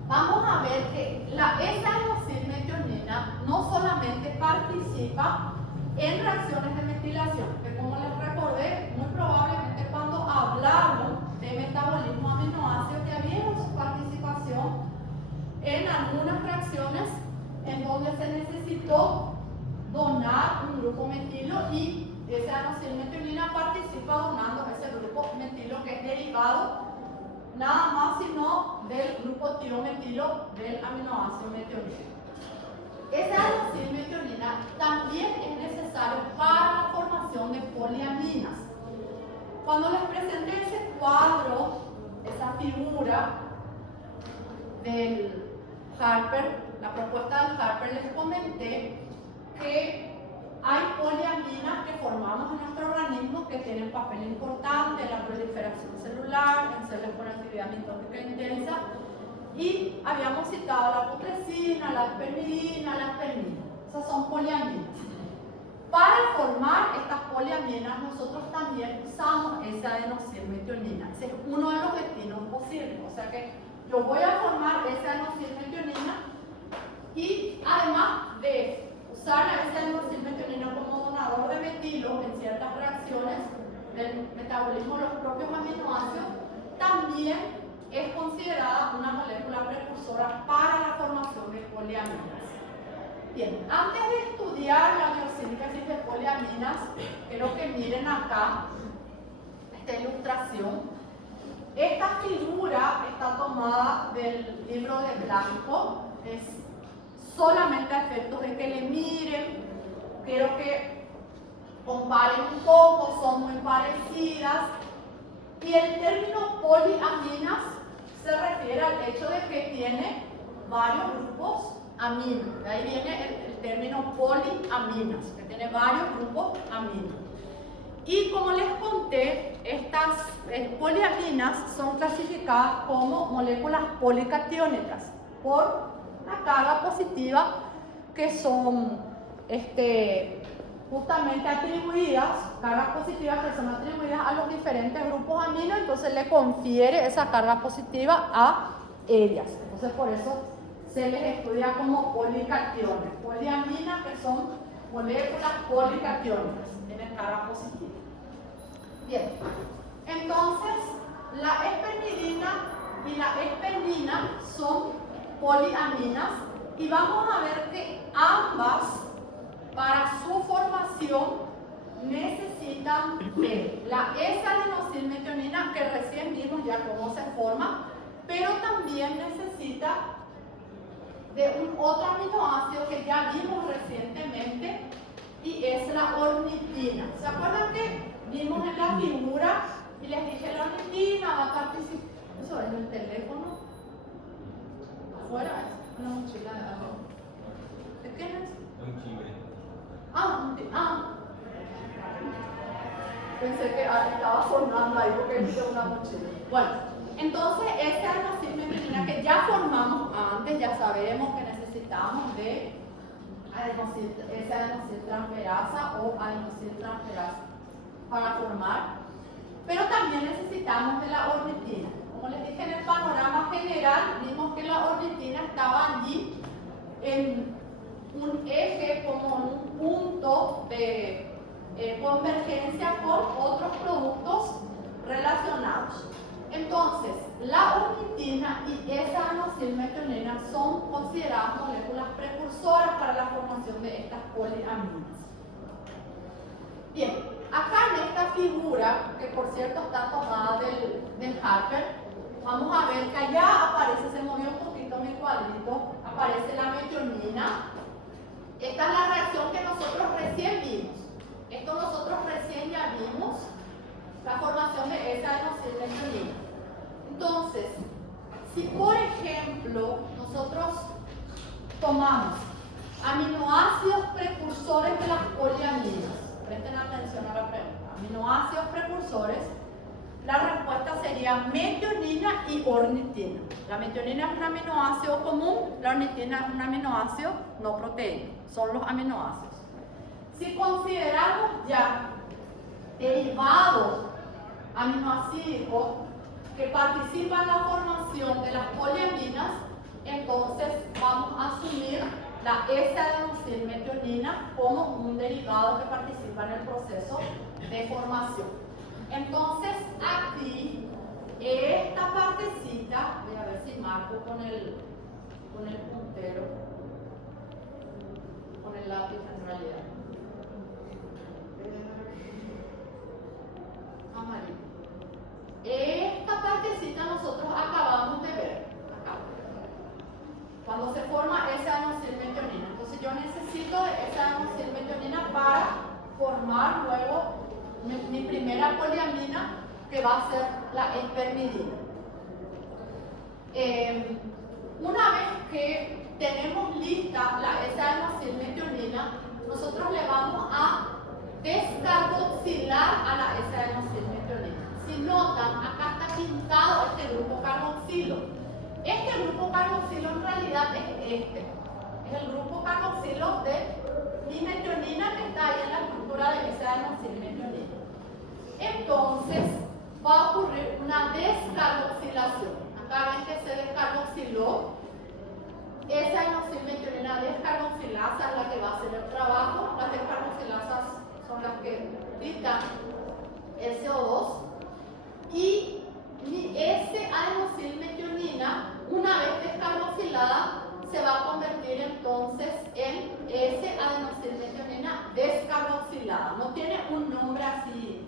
vamos a ver que la S-adenosínmetionina no solamente participa en reacciones de metilación, que como les recordé, muy probablemente cuando hablamos de metabolismo aminoácido que había su participación en algunas reacciones en donde se necesitó donar un grupo metilo y esa adenosínmetionina participa donando ese grupo metilo que es derivado nada más sino del grupo tiometilo del aminoácido metionina. Esa adenosínmetionina también es necesario para la formación de poliaminas. Cuando les presenté ese cuadro, esa figura del Harper, la propuesta del Harper, les comenté que hay poliaminas que formamos en nuestro organismo que tienen papel importante en la proliferación celular, en células con actividad mitótica intensa, y habíamos citado la putrescina, la aspermidina, la aspermina. Esas son poliaminas. Para formar estas poliaminas nosotros también usamos esa adenosínmetionina. Ese es uno de los destinos posibles. O sea que yo voy a formar esa adenosínmetionina y además de usar a esa adenosínmetionina como donador de metilo en ciertas reacciones del metabolismo de los propios aminoácidos, también es considerada una molécula precursora para la formación de poliaminas. Bien, antes de estudiar la biosíntesis de poliaminas, quiero que miren acá esta ilustración. Esta figura está tomada del libro de Blanco, es solamente a efectos de que le miren. Quiero que comparen un poco, son muy parecidas. Y el término poliaminas se refiere al hecho de que tiene varios grupos aminos. De ahí viene el término poliaminas, que tiene varios grupos aminos. Y como les conté, estas poliaminas son clasificadas como moléculas policatiónicas por la carga positiva que son justamente atribuidas, cargas positivas que son atribuidas a los diferentes grupos aminos, entonces le confiere esa carga positiva a ellas. Entonces por eso se les estudia como policationes. Poliaminas que son moléculas policationicas, tienen carga positiva. Bien, entonces la espermidina y la espernina son poliaminas y vamos a ver que ambas para su formación necesitan de la S-adenosínmetionina, que recién vimos ya cómo se forma, pero también necesita de un otro aminoácido que ya vimos recientemente y es la ornitina. ¿Se acuerdan que vimos en la figura y les dije la ornitina va a participar? Eso es el teléfono. Afuera es una mochila de algo. ¿De qué es? Un timbre. Pensé que estaba sonando ahí porque hice una mochila. Bueno, entonces esta adenosínmetionina que ya formamos antes, ya sabemos que necesitamos de esa adenosintransferasa o adenosintransferasa para formar, pero también necesitamos de la ornitina. Como les dije en el panorama general, vimos que la ornitina estaba allí en un eje, como un punto de convergencia con otros productos relacionados. Entonces, la ornitina y esa adenosínmetionina son consideradas moléculas precursoras para la formación de estas poliaminas. Bien, acá en esta figura, que por cierto está tomada del Harper, vamos a ver que allá aparece, se movió un poquito mi cuadrito, aparece la metionina. Esta es la reacción que nosotros recién vimos. Esto nosotros recién ya vimos, la formación de esa adenosínmetionina. Entonces, si por ejemplo nosotros tomamos Aminoácidos precursores de las poliaminas. Presten atención a la pregunta. Aminoácidos precursores. La respuesta sería metionina y ornitina. La metionina es un aminoácido común, la ornitina es un aminoácido no proteíno. Son los aminoácidos. Si consideramos ya derivados aminoácidos que participan en la formación de las poliaminas, entonces vamos a asumir la S-adenosilmetionina como un derivado que participa en el proceso de formación. Entonces aquí, esta partecita, voy a ver si marco con el puntero, con el lápiz en realidad. Amarillo. Esta partecita nosotros acabamos de ver acá, cuando se forma esa adenosilmetionina. Entonces yo necesito esa adenosilmetionina para formar luego mi primera poliamina, que va a ser la espermidina. Una vez que tenemos lista la S-adenosilmetionina, nosotros le vamos a descarboxilar a la S-adenosilmetionina. Si notan, acá está pintado este grupo carboxilo. Este grupo carboxilo en realidad es este. Es el grupo carboxilo de mi metionina que está ahí en la estructura de S-adenosilmetionina. Entonces va a ocurrir una descarboxilación. Acá ven que se descarboxiló. Esa adenosilmetionina descarboxilasa es la que va a hacer el trabajo. Las descarboxilasas son las que quitan el CO2. Y mi S-adenosilmetionina, una vez descarboxilada, se va a convertir entonces en S-adenosilmetionina descarboxilada. No tiene un nombre así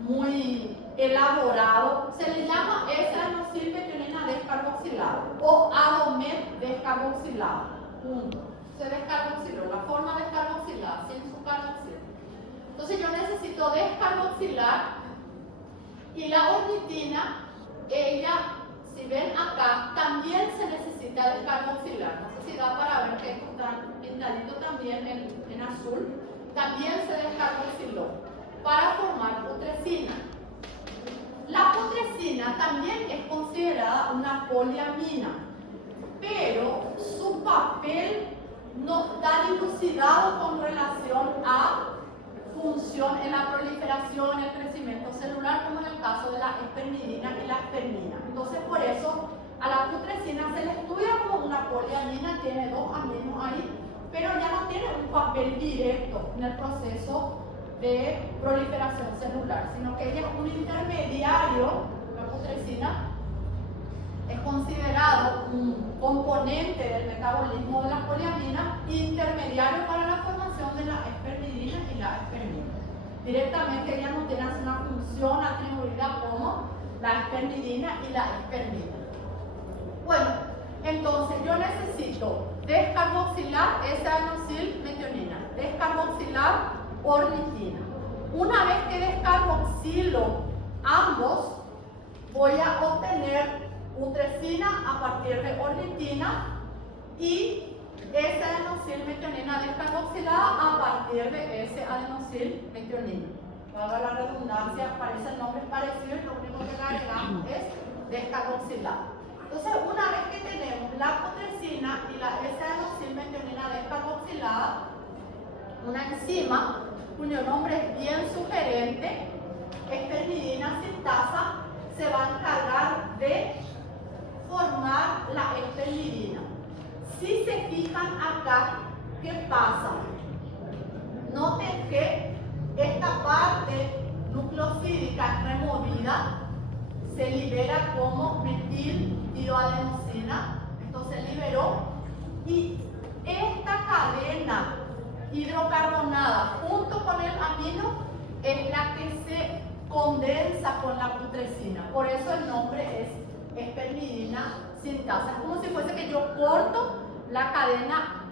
muy elaborado. Se le llama S-adenosilmetionina descarboxilada o Adomet descarboxilada. Se descarboxiló, la forma descarboxilada, sin su carboxilo. Entonces yo necesito descarboxilar. Y la ornitina, ella, si ven acá, también se necesita descarboxilar. No sé si da para ver que esto está pintadito también en azul. También se descarboxiló para formar putrescina. La putresina también es considerada una poliamina, pero su papel no está dilucidado con relación a función en la proliferación, el crecimiento celular, como en el caso de la espermidina y la espermina. Entonces, por eso a la putrescina se le estudia como una poliamina, tiene dos aminos ahí, pero ya no tiene un papel directo en el proceso de proliferación celular, sino que ella es un intermediario. La putrescina es considerado un componente del metabolismo de las poliaminas, intermediario para la formación de la espermidina y la espermina. Directamente ella no tiene una función atribuida como la espermidina y la espermina. Bueno, entonces yo necesito descarboxilar esa adenosilmetionina, descarboxilar ornitina. Una vez que descarboxilo ambos, voy a obtener putrescina a partir de ornitina y esa adenosilmetionina descarboxilada a partir de ese adenosilmetionina. Para la redundancia, parecen nombres parecidos, lo único que le agregamos es descarboxilar. Entonces, una vez que tenemos la putresina y la S-adenosilmetionina descarboxilada, una enzima cuyo nombre es bien sugerente, espermidina sintasa, se va a encargar de formar la espermidina. Si se fijan acá, ¿qué pasa? Noten que esta parte nucleosídica removida se libera como metil-tioadenosina. Esto se liberó. Y esta cadena hidrocarbonada junto con el amino es la que se condensa con la putresina. Por eso el nombre es espermidina sintasa. Es como si fuese que yo corto la cadena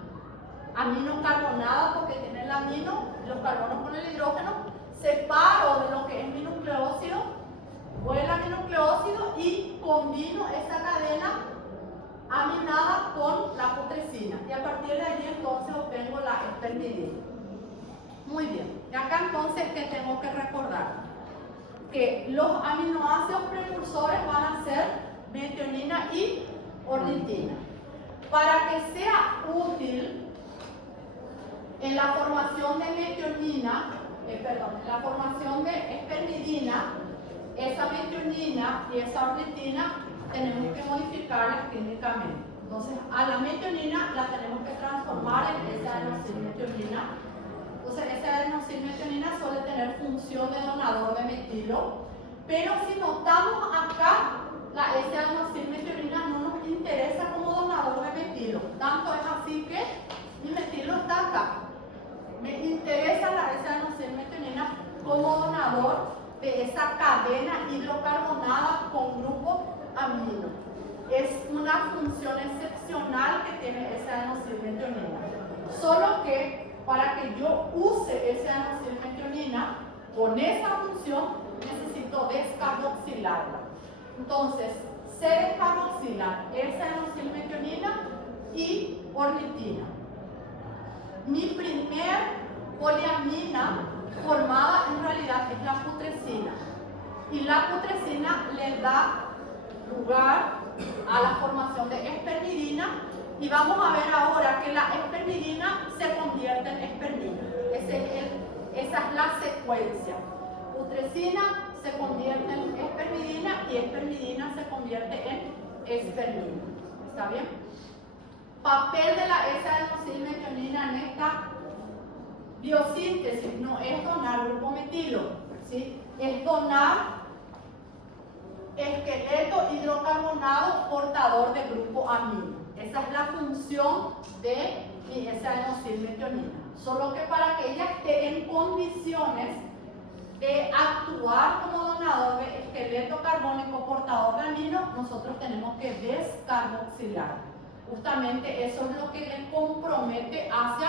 aminocarbonada porque tiene el amino, los carbonos con el hidrógeno, separo de lo que es mi nucleósido, voy al aminucleósido y combino esa cadena aminada con la putrescina. Y a partir de allí entonces obtengo la espermidina. Muy bien. Y acá entonces, ¿qué tengo que recordar? Que los aminoácidos precursores van a ser metionina y ornitina. Para que sea útil en la formación de metionina, en la formación de espermidina, esa metionina y esa ornitina tenemos que modificarlas químicamente. Entonces, a la metionina la tenemos que transformar en esa adenosine-metionina. Entonces, esa adenosine-metionina suele tener función de donador de metilo, pero si notamos acá, la S-adenosine-metionina no nos interesa como donador de metilo. Tanto es así que mi metilo está acá. Me interesa la S-adenosine-metionina como donador de esa cadena hidrocarbonada con grupo amino. Es una función excepcional que tiene esa adenosine-metionina. Solo que para que yo use esa adenosine-metionina con esa función necesito descarboxilarla. Entonces, se descarboxilan esa adenosine-metionina y ornitina. Mi primer poliamina formada en realidad es la putrescina. Y la putrescina le da lugar a la formación de espermidina. Y vamos a ver ahora que la espermidina se convierte en espermina. Esa es la secuencia. Putrescina se convierte en espermidina y espermidina se convierte en espermina. ¿Está bien? Papel de la S-adenosine-metionina en esta biosíntesis no es donar grupo metilo, ¿sí? Es donar esqueleto hidrocarbonado portador de grupo amino. Esa es la función de mi S-adenosine-metionina. Solo que para que ella esté en condiciones de actuar como donador de esqueleto carbónico portador de amino, nosotros tenemos que descarboxilar. Justamente eso es lo que le compromete hacia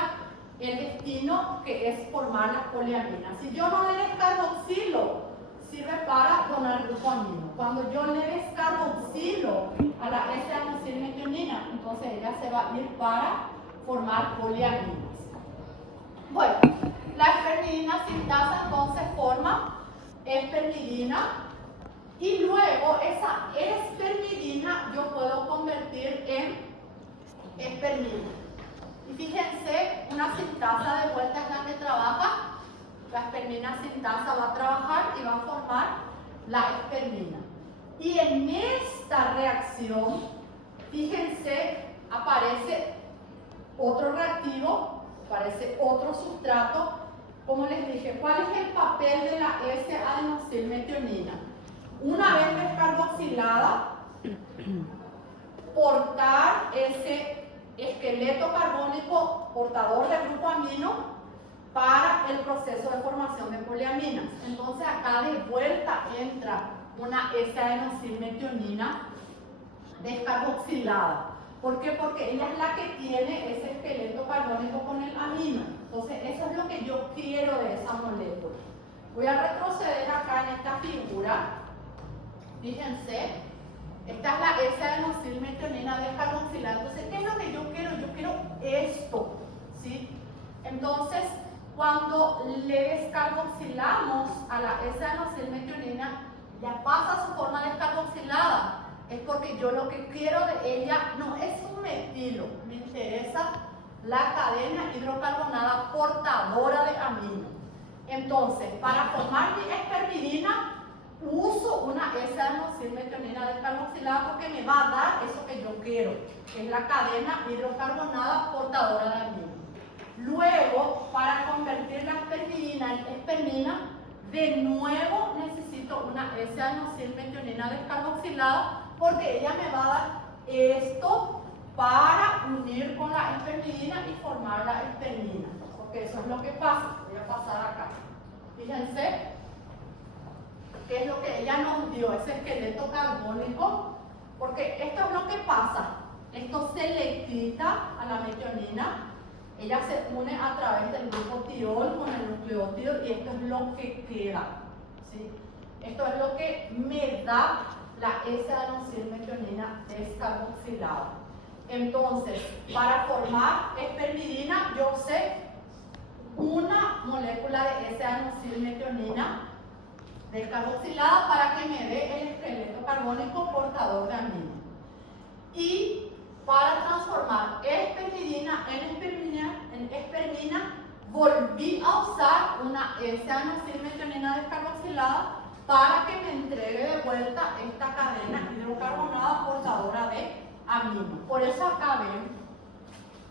el destino, que es formar las poliaminas. Si yo no le descarboxilo, sirve para donar grupo amino. Cuando yo le descarboxilo a la S-adenosine-metionina, entonces ella se va a ir para formar poliaminas. Bueno, la espermidina sintasa entonces forma espermidina y luego esa espermidina yo puedo convertir en espermina. Y fíjense, una sintasa de vuelta es la que trabaja, la espermina sintasa va a trabajar y va a formar la espermina. Y en esta reacción, fíjense, aparece otro reactivo, aparece otro sustrato. Como les dije, ¿cuál es el papel de la S-adenosine-metionina? Una vez descarboxilada, portar ese esqueleto carbónico portador del grupo amino para el proceso de formación de poliaminas. Entonces acá de vuelta entra una S-adenosine-metionina descarboxilada. ¿Por qué? Porque ella es la que tiene ese esqueleto carbónico con el amino. Entonces eso es lo que yo quiero de esa molécula. Voy a retroceder acá en esta figura. Fíjense. Esta es la S-adenosine-metionina descarboxilada. Entonces, ¿qué es lo que yo quiero? Yo quiero esto, ¿sí? Entonces, cuando le descarboxilamos a la S-adenosine-metionina, ya pasa su forma descarboxilada. Es porque yo lo que quiero de ella no es un metilo, me interesa la cadena hidrocarbonada portadora de amino. Entonces, para formar mi espermidina, uso una S-adenosine-metionina descarboxilada porque me va a dar eso que yo quiero, que es la cadena hidrocarbonada portadora de amino. Luego, para convertir la espermidina en espermina, de nuevo necesito una S-adenosine-metionina descarboxilada porque ella me va a dar esto para unir con la espermidina y formar la espermina. Porque eso es lo que pasa. Voy a pasar acá. Fíjense. ¿Qué es lo que ella nos dio? Ese esqueleto carbónico. Porque esto es lo que pasa. Esto se le quita a la metionina. Ella se une a través del grupo tiol con el nucleótido y esto es lo que queda, ¿sí? Esto es lo que me da la S-adenosine-metionina descarboxilada. Entonces, para formar espermidina, yo usé una molécula de S-adenosylmetionina descarboxilada para que me dé el esqueleto carbónico portador de amino. Y para transformar espermidina en espermina, volví a usar una S-adenosylmetionina descarboxilada para que me entregue de vuelta esta cadena hidrocarbonada portadora de amino. Por eso acá ven,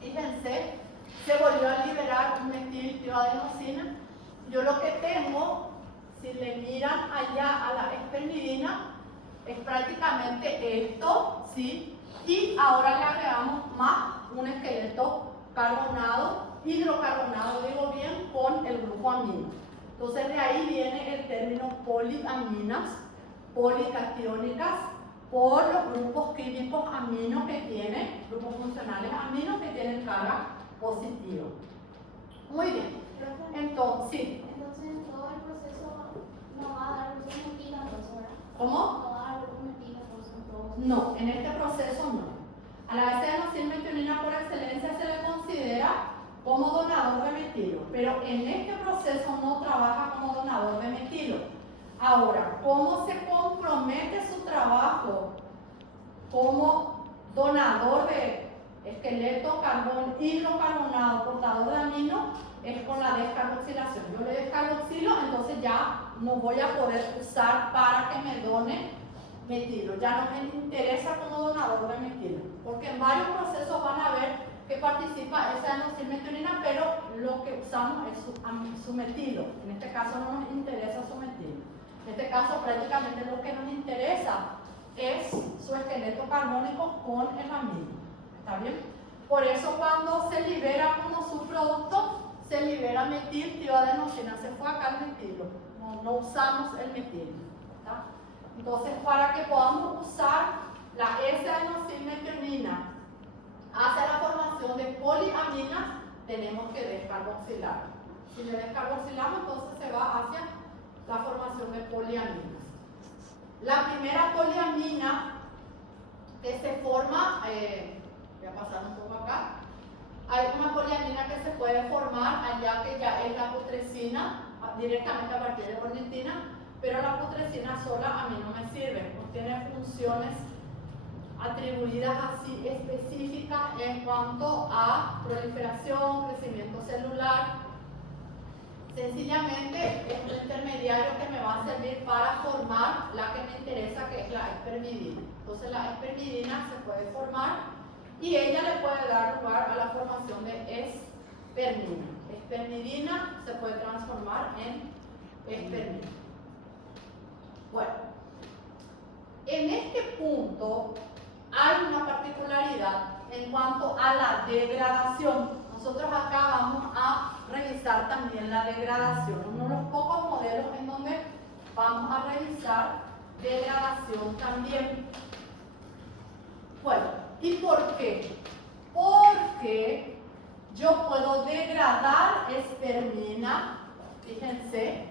fíjense, se volvió a liberar un metiltioadenosina. Yo lo que tengo, si le miran allá a la espermidina, es prácticamente esto, ¿sí? Y ahora le agregamos más un esqueleto carbonado, hidrocarbonado, digo bien, con el grupo amino. Entonces de ahí viene el término poliaminas, policatiónicas, por los grupos químicos amino que tienen, grupos funcionales amino que tienen carga positiva. Muy bien. Entonces, sí. Entonces en todo el proceso no va a dar luz metila, entonces, ¿verdad? ¿Cómo? No va a dar luz metila, entonces en todo. No, en este proceso no. A la S-adenosylmetionina por excelencia se le considera como donador de metilo, pero en este proceso no trabaja como donador de metilo. Ahora, ¿cómo se compromete su trabajo como donador de esqueleto hidrocarbonado portador de amino? Es con la descarboxilación. Yo le descarboxilo, entonces ya no voy a poder usar para que me done metilo. Ya no me interesa como donador de metilo, porque en varios procesos van a ver que participa esa adenosylmetionina, pero lo que usamos es su metilo. En este caso no nos interesa su metilo. En este caso prácticamente lo que nos interesa es su esqueleto carbónico con el amino. ¿Está bien? Por eso cuando se libera como subproducto, se libera metiltioadenosina. Se fue acá el metilo. No usamos el metilo. ¿Está? Entonces, para que podamos usar la S-adenosylmetionina hacia la formación de poliaminas, tenemos que descarboxilar. Si le descarboxilamos, entonces se va hacia la formación de poliaminas. La primera poliamina que se forma, voy a pasar un poco acá, hay una poliamina que se puede formar allá que ya es la putrescina, directamente a partir de ornitina, pero la putrescina sola a mí no me sirve, no tiene funciones atribuidas así específicas en cuanto a proliferación, crecimiento celular. Sencillamente es un intermediario que me va a servir para formar la que me interesa, que es la espermidina. Entonces la espermidina se puede formar y ella le puede dar lugar a la formación de espermina. Espermidina se puede transformar en espermina. Bueno, en este punto hay una particularidad en cuanto a la degradación. Nosotros acá vamos a revisar también la degradación, uno de los pocos modelos en donde vamos a revisar degradación también. Bueno, ¿y por qué? Porque yo puedo degradar espermina, fíjense,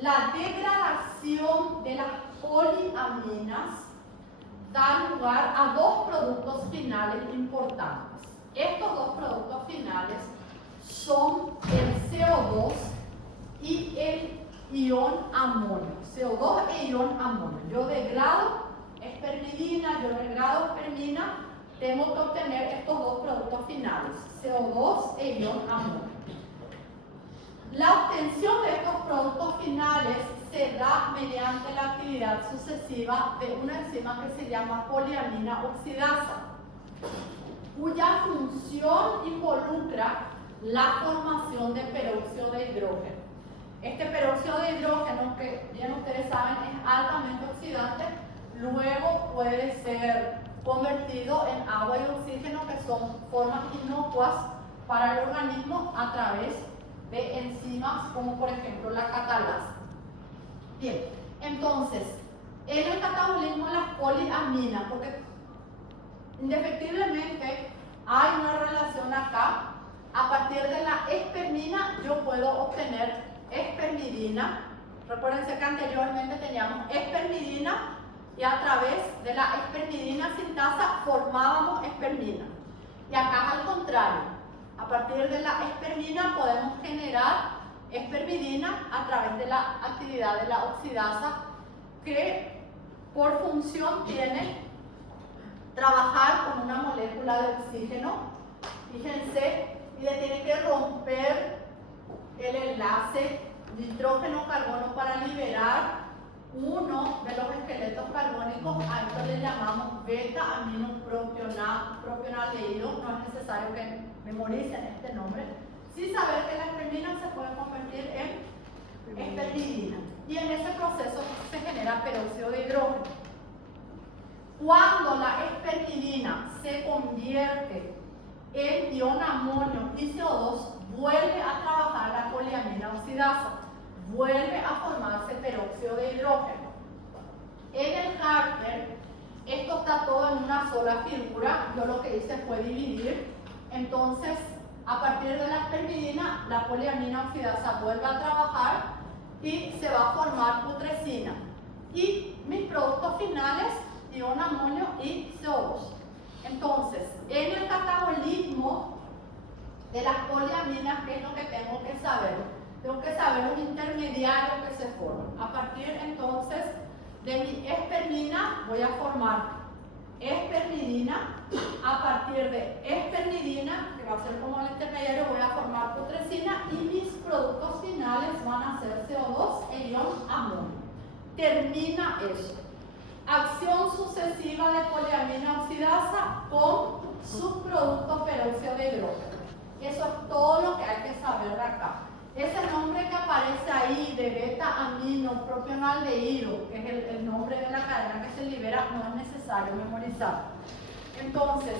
la degradación de las poliaminas da lugar a dos productos finales importantes. Estos dos productos finales son el CO2 y el ion amonio. CO2 e ion amonio. Yo degrado espermidina, yo degrado espermina, tengo que obtener estos dos productos finales, CO2 e ion amonio. La obtención de estos productos finales se da mediante la actividad sucesiva de una enzima que se llama poliamina oxidasa, cuya función involucra la formación de peróxido de hidrógeno. Este peróxido de hidrógeno, que bien ustedes saben, es altamente oxidante, luego puede ser convertido en agua y oxígeno, que son formas inocuas para el organismo a través de enzimas como por ejemplo la catalasa. Bien, entonces, en el catabolismo de las poliaminas, porque indefectiblemente hay una relación acá, a partir de la espermina yo puedo obtener espermidina. Recuérdense que anteriormente teníamos espermidina y a través de la espermidina sintasa formábamos espermina. Y acá es al contrario, a partir de la espermina podemos generar espermidina a través de la actividad de la oxidasa, que por función tiene trabajar con una molécula de oxígeno, fíjense, y le tiene que romper el enlace nitrógeno-carbono para liberar uno de los esqueletos carbónicos. A esto le llamamos beta-aminopropionaldehído. No es necesario que memoricen este nombre, sin saber que la espermina se puede convertir en espermidina, y en ese proceso se genera peróxido de hidrógeno. Cuando la espermidina se convierte en ion amonio y CO2, vuelve a trabajar la poliamina oxidasa, vuelve a formarse peróxido de hidrógeno. En el Harper, esto está todo en una sola figura. Yo lo que hice fue dividir. Entonces, a partir de la espermidina, la poliamina oxidasa vuelve a trabajar y se va a formar putrescina. Y mis productos finales, ion amonio y CO2. Entonces, en el catabolismo de las poliaminas, ¿qué es lo que tengo que saber? Tengo que saber un intermediario que se forma. A partir entonces de mi espermina voy a formar espermidina. A partir de espermidina, que va a ser como el intermediario, voy a formar putrescina, y mis productos finales van a ser CO2 e ion amonio. Termina eso. Acción sucesiva de poliamina oxidasa con subproducto peróxido de hidrógeno. Eso es todo lo que hay que saber de acá. Ese nombre que aparece ahí de beta-aminopropionaldehído, que es el nombre de la cadena que se libera, no es necesario memorizar. Entonces,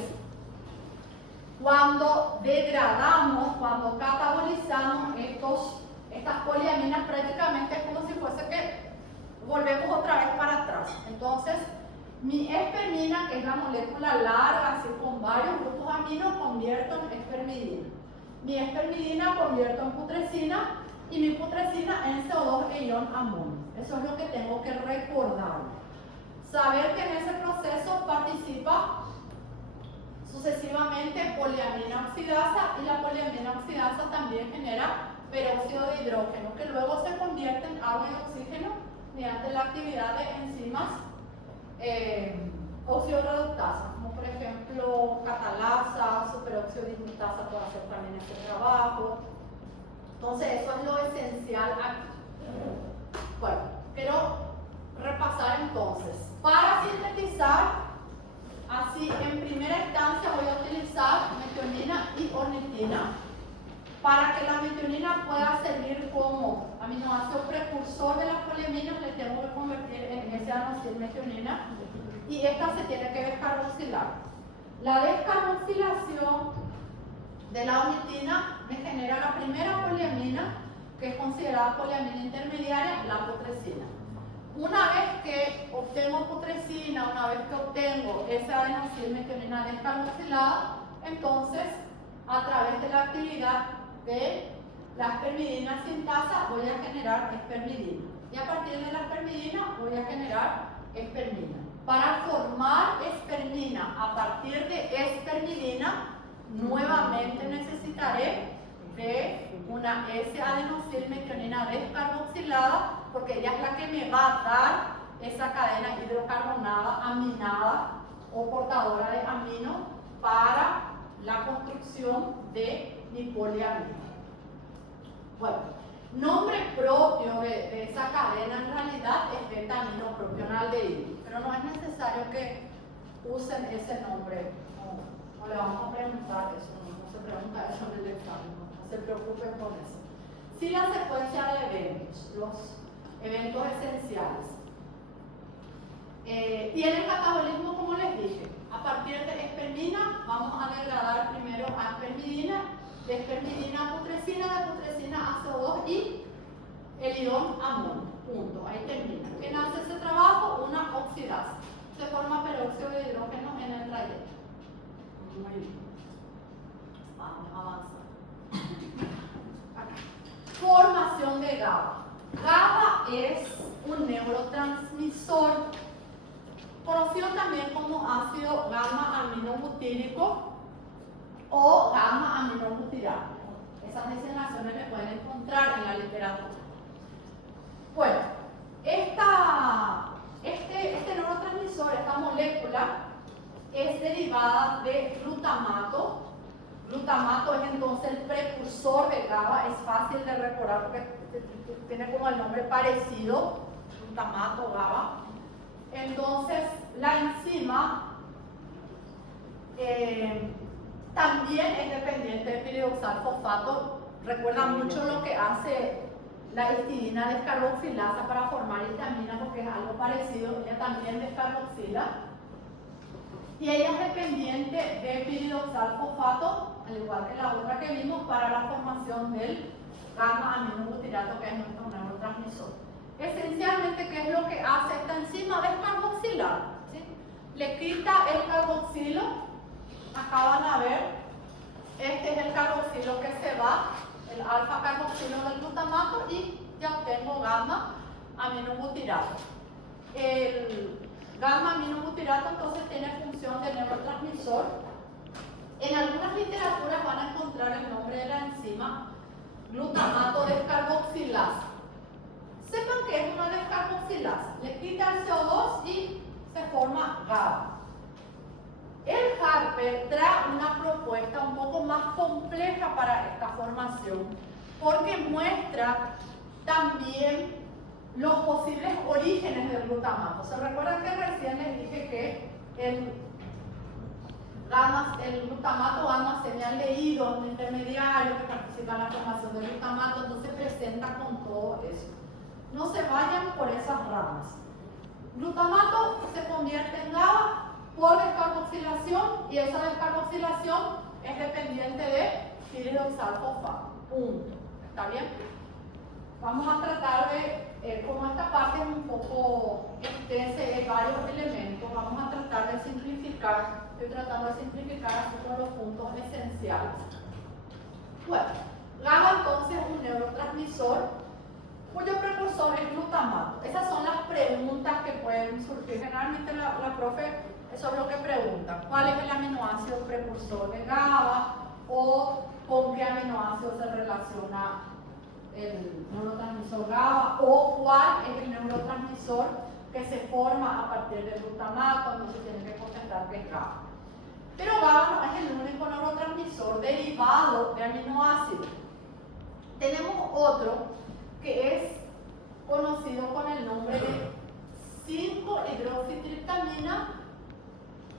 cuando degradamos, cuando catabolizamos estas poliaminas, prácticamente es como si fuese que volvemos otra vez para atrás. Entonces, mi espermina, que es la molécula larga, así con varios grupos aminos, convierto en espermidina. Mi espermidina convierto en putrescina, y mi putrescina en CO2 e ion amonio. Eso es lo que tengo que recordar. Saber que en ese proceso participa sucesivamente poliamina oxidasa, y la poliamina oxidasa también genera peróxido de hidrógeno, que luego se convierte en agua y oxígeno mediante la actividad de enzimas oxidorreductasas, como por ejemplo catalasa, superóxido dismutasa puede hacer también ese trabajo. Entonces eso es lo esencial aquí. Bueno, quiero repasar entonces. Para sintetizar, así en primera instancia voy a utilizar metionina y ornitina. Para que la metionina pueda servir como aminoácido precursor de las poliaminas, le tengo que convertir en ese adenosine-metionina, y esta se tiene que descarboxilar. La descarboxilación de la ornitina me genera la primera poliamina, que es considerada poliamina intermediaria, la putrescina. Una vez que obtengo putrescina, una vez que obtengo esa adenosine-metionina descarboxilada, entonces a través de la actividad de la espermidina sintasa voy a generar espermidina, y a partir de la espermidina voy a generar espermina. Para formar espermina a partir de espermidina, nuevamente necesitaré de una S-adenosine-metionina descarboxilada, porque ella es la que me va a dar esa cadena hidrocarbonada aminada o portadora de amino para la construcción de mi poliamina. Bueno, nombre propio de esa cadena en realidad es beta-aminopropionaldehído, pero no es necesario que usen ese nombre. No le vamos a preguntar eso, no se pregunta eso en el examen, no se preocupen por eso. Sí, la secuencia de eventos, los eventos esenciales. Y en el catabolismo, como les dije, a partir de espermina vamos a degradar primero a espermidina, de espermidina a putrescina, de putrescina a CO2 y el ion amonio. Punto. Ahí termina. ¿Quién hace ese trabajo? Una oxidasa. Se forma peróxido de hidrógeno en el trayecto. Muy bien. Vamos a avanzar. Formación de GABA. GABA es un neurotransmisor. conocido también como ácido gamma-aminobutírico o gamma-aminobutírato. Esas designaciones se pueden encontrar en la literatura. Bueno, este neurotransmisor, esta molécula, es derivada de glutamato. Glutamato es entonces el precursor de GABA, es fácil de recordar porque tiene como el nombre parecido, glutamato, GABA. Entonces, la enzima también es dependiente del piridoxal-fosfato. Recuerda mucho lo que hace la histidina descarboxilasa para formar histamina porque es algo parecido, ella también descarboxila. Y ella es dependiente de piridoxal-fosfato, al igual que la otra que vimos, para la formación del gamma-aminobutirato, que es nuestro neurotransmisor. Esencialmente, ¿qué es lo que hace esta enzima? Descarboxilar, ¿sí? Le quita el carboxilo, acá van a ver, este es el carboxilo que se va, el alfa-carboxilo del glutamato, y ya obtengo gamma-aminobutirato. El gamma-aminobutirato entonces tiene función de neurotransmisor. En algunas literaturas van a encontrar el nombre de la enzima glutamato descarboxilasa. Sepan que es una descarboxilasa, le quita el CO2 y se forma GABA. El Harper trae una propuesta un poco más compleja para esta formación porque muestra también los posibles orígenes del glutamato. ¿Se recuerdan que recién les dije que el glutamato gamma se me ha leído un intermediario que participa en la formación del glutamato, entonces presenta con todo eso? No se vayan por esas ramas. Glutamato se convierte en GABA por descarboxilación y esa descarboxilación es dependiente de piridoxal-fosfato. Punto. ¿Está bien? Vamos a tratar de, como esta parte es un poco extensa, hay varios elementos, vamos a tratar de simplificar. Estoy tratando de simplificar así todos los puntos esenciales. Bueno, GABA entonces es un neurotransmisor cuyo precursor es glutamato. Esas son las preguntas que pueden surgir. Generalmente la profe, eso es lo que pregunta. ¿Cuál es el aminoácido precursor de GABA? O con qué aminoácido se relaciona el neurotransmisor GABA, o cuál es el neurotransmisor que se forma a partir del glutamato, entonces tienen que contestar que es GABA. Pero GABA no es el único neurotransmisor derivado de aminoácidos. Tenemos otro que es conocido con el nombre de 5-hidroxitriptamina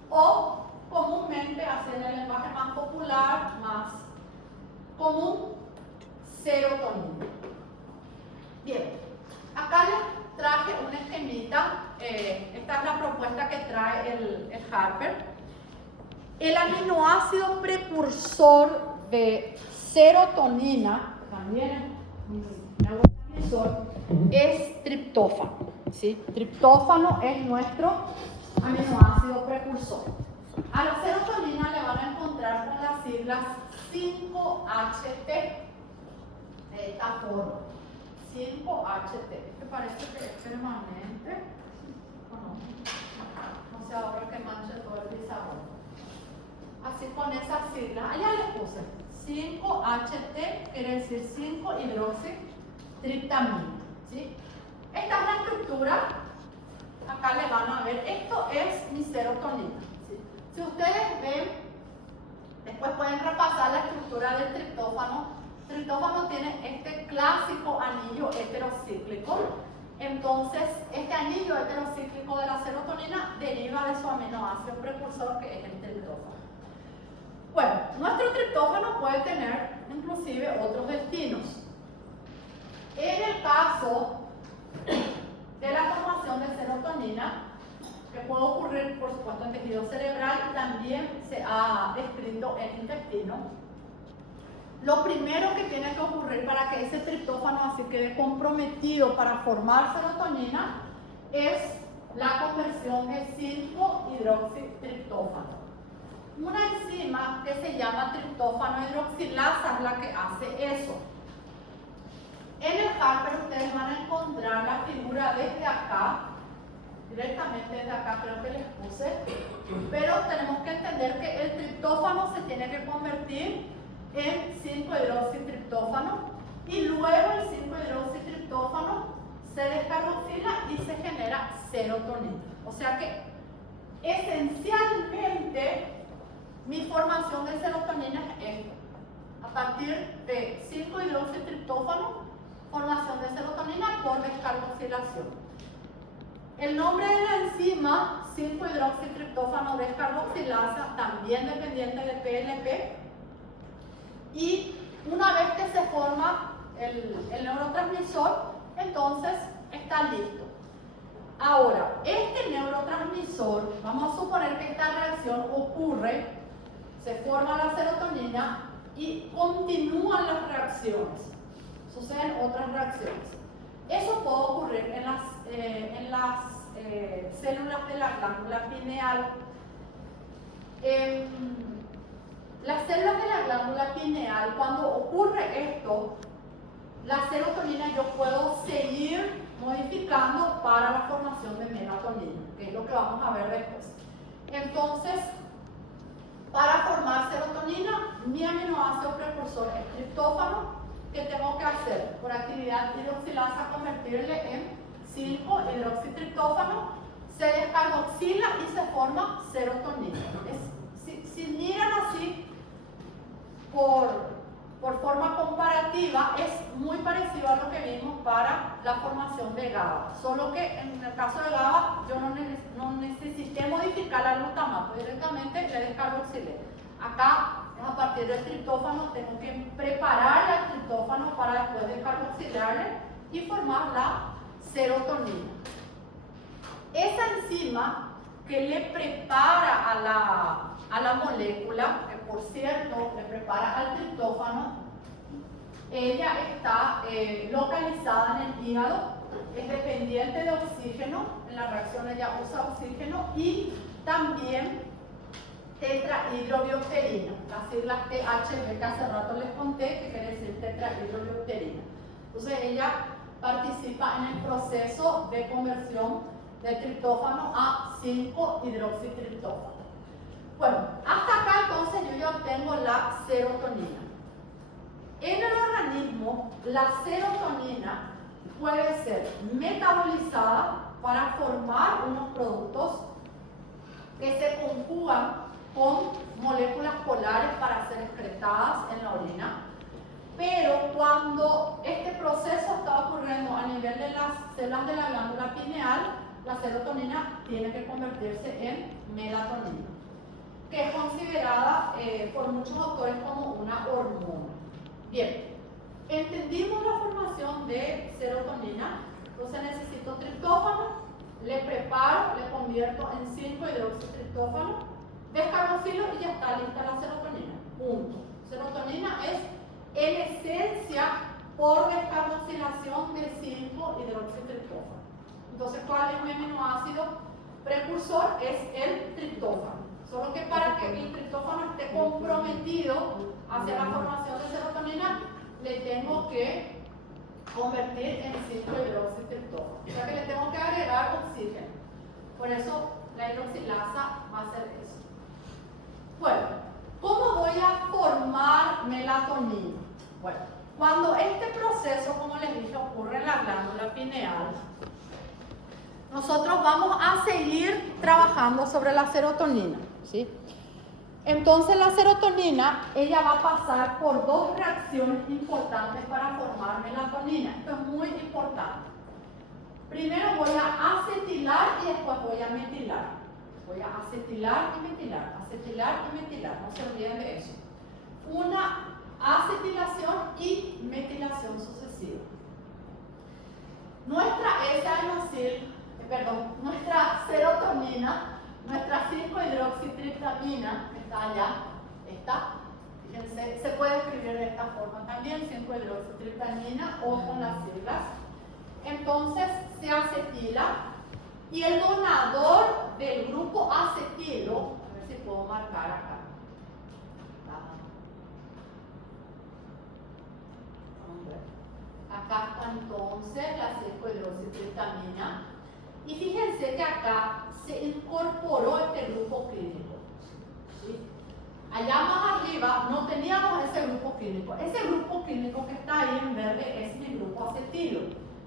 o comúnmente, así en el lenguaje más popular, más común, serotonina. Bien, acá les traje un esquemita, esta es la propuesta que trae el Harper. El aminoácido precursor de serotonina, también es triptófano, ¿sí? Triptófano es nuestro aminoácido precursor. A la serotonina le van a encontrar con las siglas 5-HT de esta forma. 5-HT. ¿Te parece que es permanente? ¿O no? No sé ahora que manche todo el pizarrón. Así con esas siglas. Allá les puse 5-HT, quiere decir 5-hidroxitriptamina. ¿Sí? Esta es la estructura. Acá le van a ver, esto es mi serotonina. ¿Sí? Si ustedes ven, después pueden repasar la estructura del triptófano. El triptófano tiene este clásico anillo heterocíclico. Entonces, este anillo heterocíclico de la serotonina deriva de su aminoácido precursor, que es el triptófano. Bueno, nuestro triptófano puede tener inclusive otros destinos. En el caso de la formación de serotonina, que puede ocurrir, por supuesto, en tejido cerebral, también se ha descrito en el intestino. Lo primero que tiene que ocurrir para que ese triptófano así quede comprometido para formar serotonina es la conversión de 5-hidroxitriptófano. Una enzima que se llama triptófano hidroxilasa es la que hace eso. En el Harper ustedes van a encontrar la figura desde acá directamente desde acá creo que les puse, pero tenemos que entender que el triptófano se tiene que convertir en 5-hidroxitriptófano y luego el 5-hidroxitriptófano se descarboxila y se genera serotonina. O sea que esencialmente mi formación de serotonina es esto. A partir de 5-hidroxitriptófano, formación de serotonina por descarboxilación. El nombre de la enzima 5-hidroxitriptófano descarboxilasa, también dependiente de PLP, y una vez que se forma el neurotransmisor, entonces está listo. Ahora, este neurotransmisor, vamos a suponer que esta reacción ocurre, se forma la serotonina y continúan las reacciones, suceden otras reacciones. Eso puede ocurrir en las células de la glándula pineal. Las células de la glándula pineal, cuando ocurre esto, la serotonina yo puedo seguir modificando para la formación de melatonina, que es lo que vamos a ver después. Entonces, para formar serotonina, mi aminoácido precursor es triptófano. ¿Qué tengo que hacer? Por actividad hidroxilasa, convertirle en 5-hidroxitriptófano, se descarboxila y se forma serotonina. Si miran así, por forma comparativa, es muy parecido a lo que vimos para la formación de GABA, solo que en el caso de GABA yo no necesité modificar la glutamato, directamente le descarboxilé. Acá, a partir del triptófano, tengo que preparar el triptófano para después descarboxilarle y formar la serotonina. Esa enzima que le prepara a la molécula, que por cierto le prepara al triptófano, ella está localizada en el hígado, es dependiente de oxígeno, en la reacción ella usa oxígeno y también tetrahidrobiopterina, las siglas THB que hace rato les conté, que quiere decir tetrahidrobiopterina. Entonces ella participa en el proceso de conversión de triptófano a 5-hidroxitriptófano. Bueno, hasta acá entonces yo ya obtengo la serotonina. En el organismo, la serotonina puede ser metabolizada para formar unos productos que se conjugan con moléculas polares para ser excretadas en la orina. Pero cuando este proceso está ocurriendo a nivel de las células de la glándula pineal, la serotonina tiene que convertirse en melatonina, que es considerada por muchos autores como una hormona. Bien, entendimos la formación de serotonina, entonces necesito triptófano, le preparo, le convierto en 5-hidroxitriptófano, descarboxilo y ya está lista la serotonina. Punto. Serotonina es en esencia por descarboxilación de 5-hidroxitriptófano. Entonces, ¿cuál es mi aminoácido precursor? Es el triptófano. Solo que para que el triptófano esté comprometido hacia la formación de serotonina, le tengo que convertir en 5-hidroxitriptófano. O sea que le tengo que agregar oxígeno. Por eso la hidroxilasa va a hacer eso. Bueno, ¿cómo voy a formar melatonina? Bueno, cuando este proceso, como les dije, ocurre en la glándula pineal, nosotros vamos a seguir trabajando sobre la serotonina, ¿sí? Entonces la serotonina, ella va a pasar por dos reacciones importantes para formar melatonina. Esto es muy importante. Primero voy a acetilar y después voy a metilar. Voy a acetilar y metilar, no se olviden de eso. Una acetilación y metilación sucesiva. Nuestra serotonina, nuestra 5-hidroxitriptamina, que está allá, fíjense, se puede escribir de esta forma también, 5-hidroxitriptamina o con las siglas. Entonces se acetila y el donador del grupo acetilo, a ver si puedo marcar acá. Acá está entonces la 5-hidroxitriptamina. Y fíjense que acá se incorporó este grupo clínico. ¿Sí? Allá más arriba no teníamos ese grupo clínico. Ese grupo clínico que está ahí en verde es mi grupo acetilo.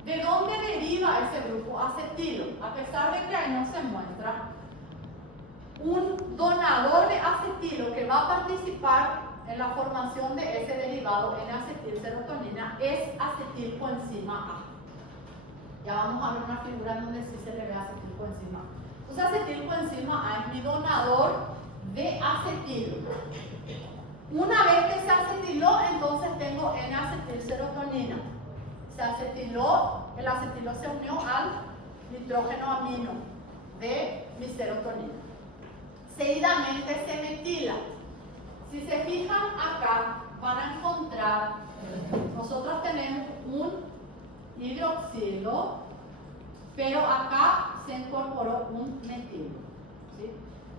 ¿De dónde deriva ese grupo acetilo? A pesar de que ahí no se muestra, un donador de acetilo que va a participar en la formación de ese derivado N-acetilserotonina es acetilcoenzima A. Ya vamos a ver una figura en donde sí se le ve acetilcoenzima A. Entonces acetilcoenzima A es mi donador de acetilo. Una vez que se acetiló, entonces tengo N-acetilserotonina. Se acetiló, el acetilo se unió al nitrógeno amino de mi serotonina. Seguidamente se metila. Si se fijan acá, van a encontrar, nosotros tenemos un hidroxilo, pero acá se incorporó un metilo. ¿Sí?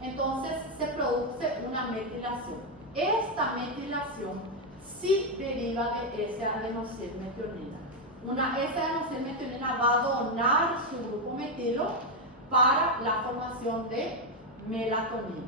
Entonces se produce una metilación. Esta metilación sí deriva de S-adenosilmetionina. Una S-adenosilmetionina va a donar su grupo metilo para la formación de melatonina.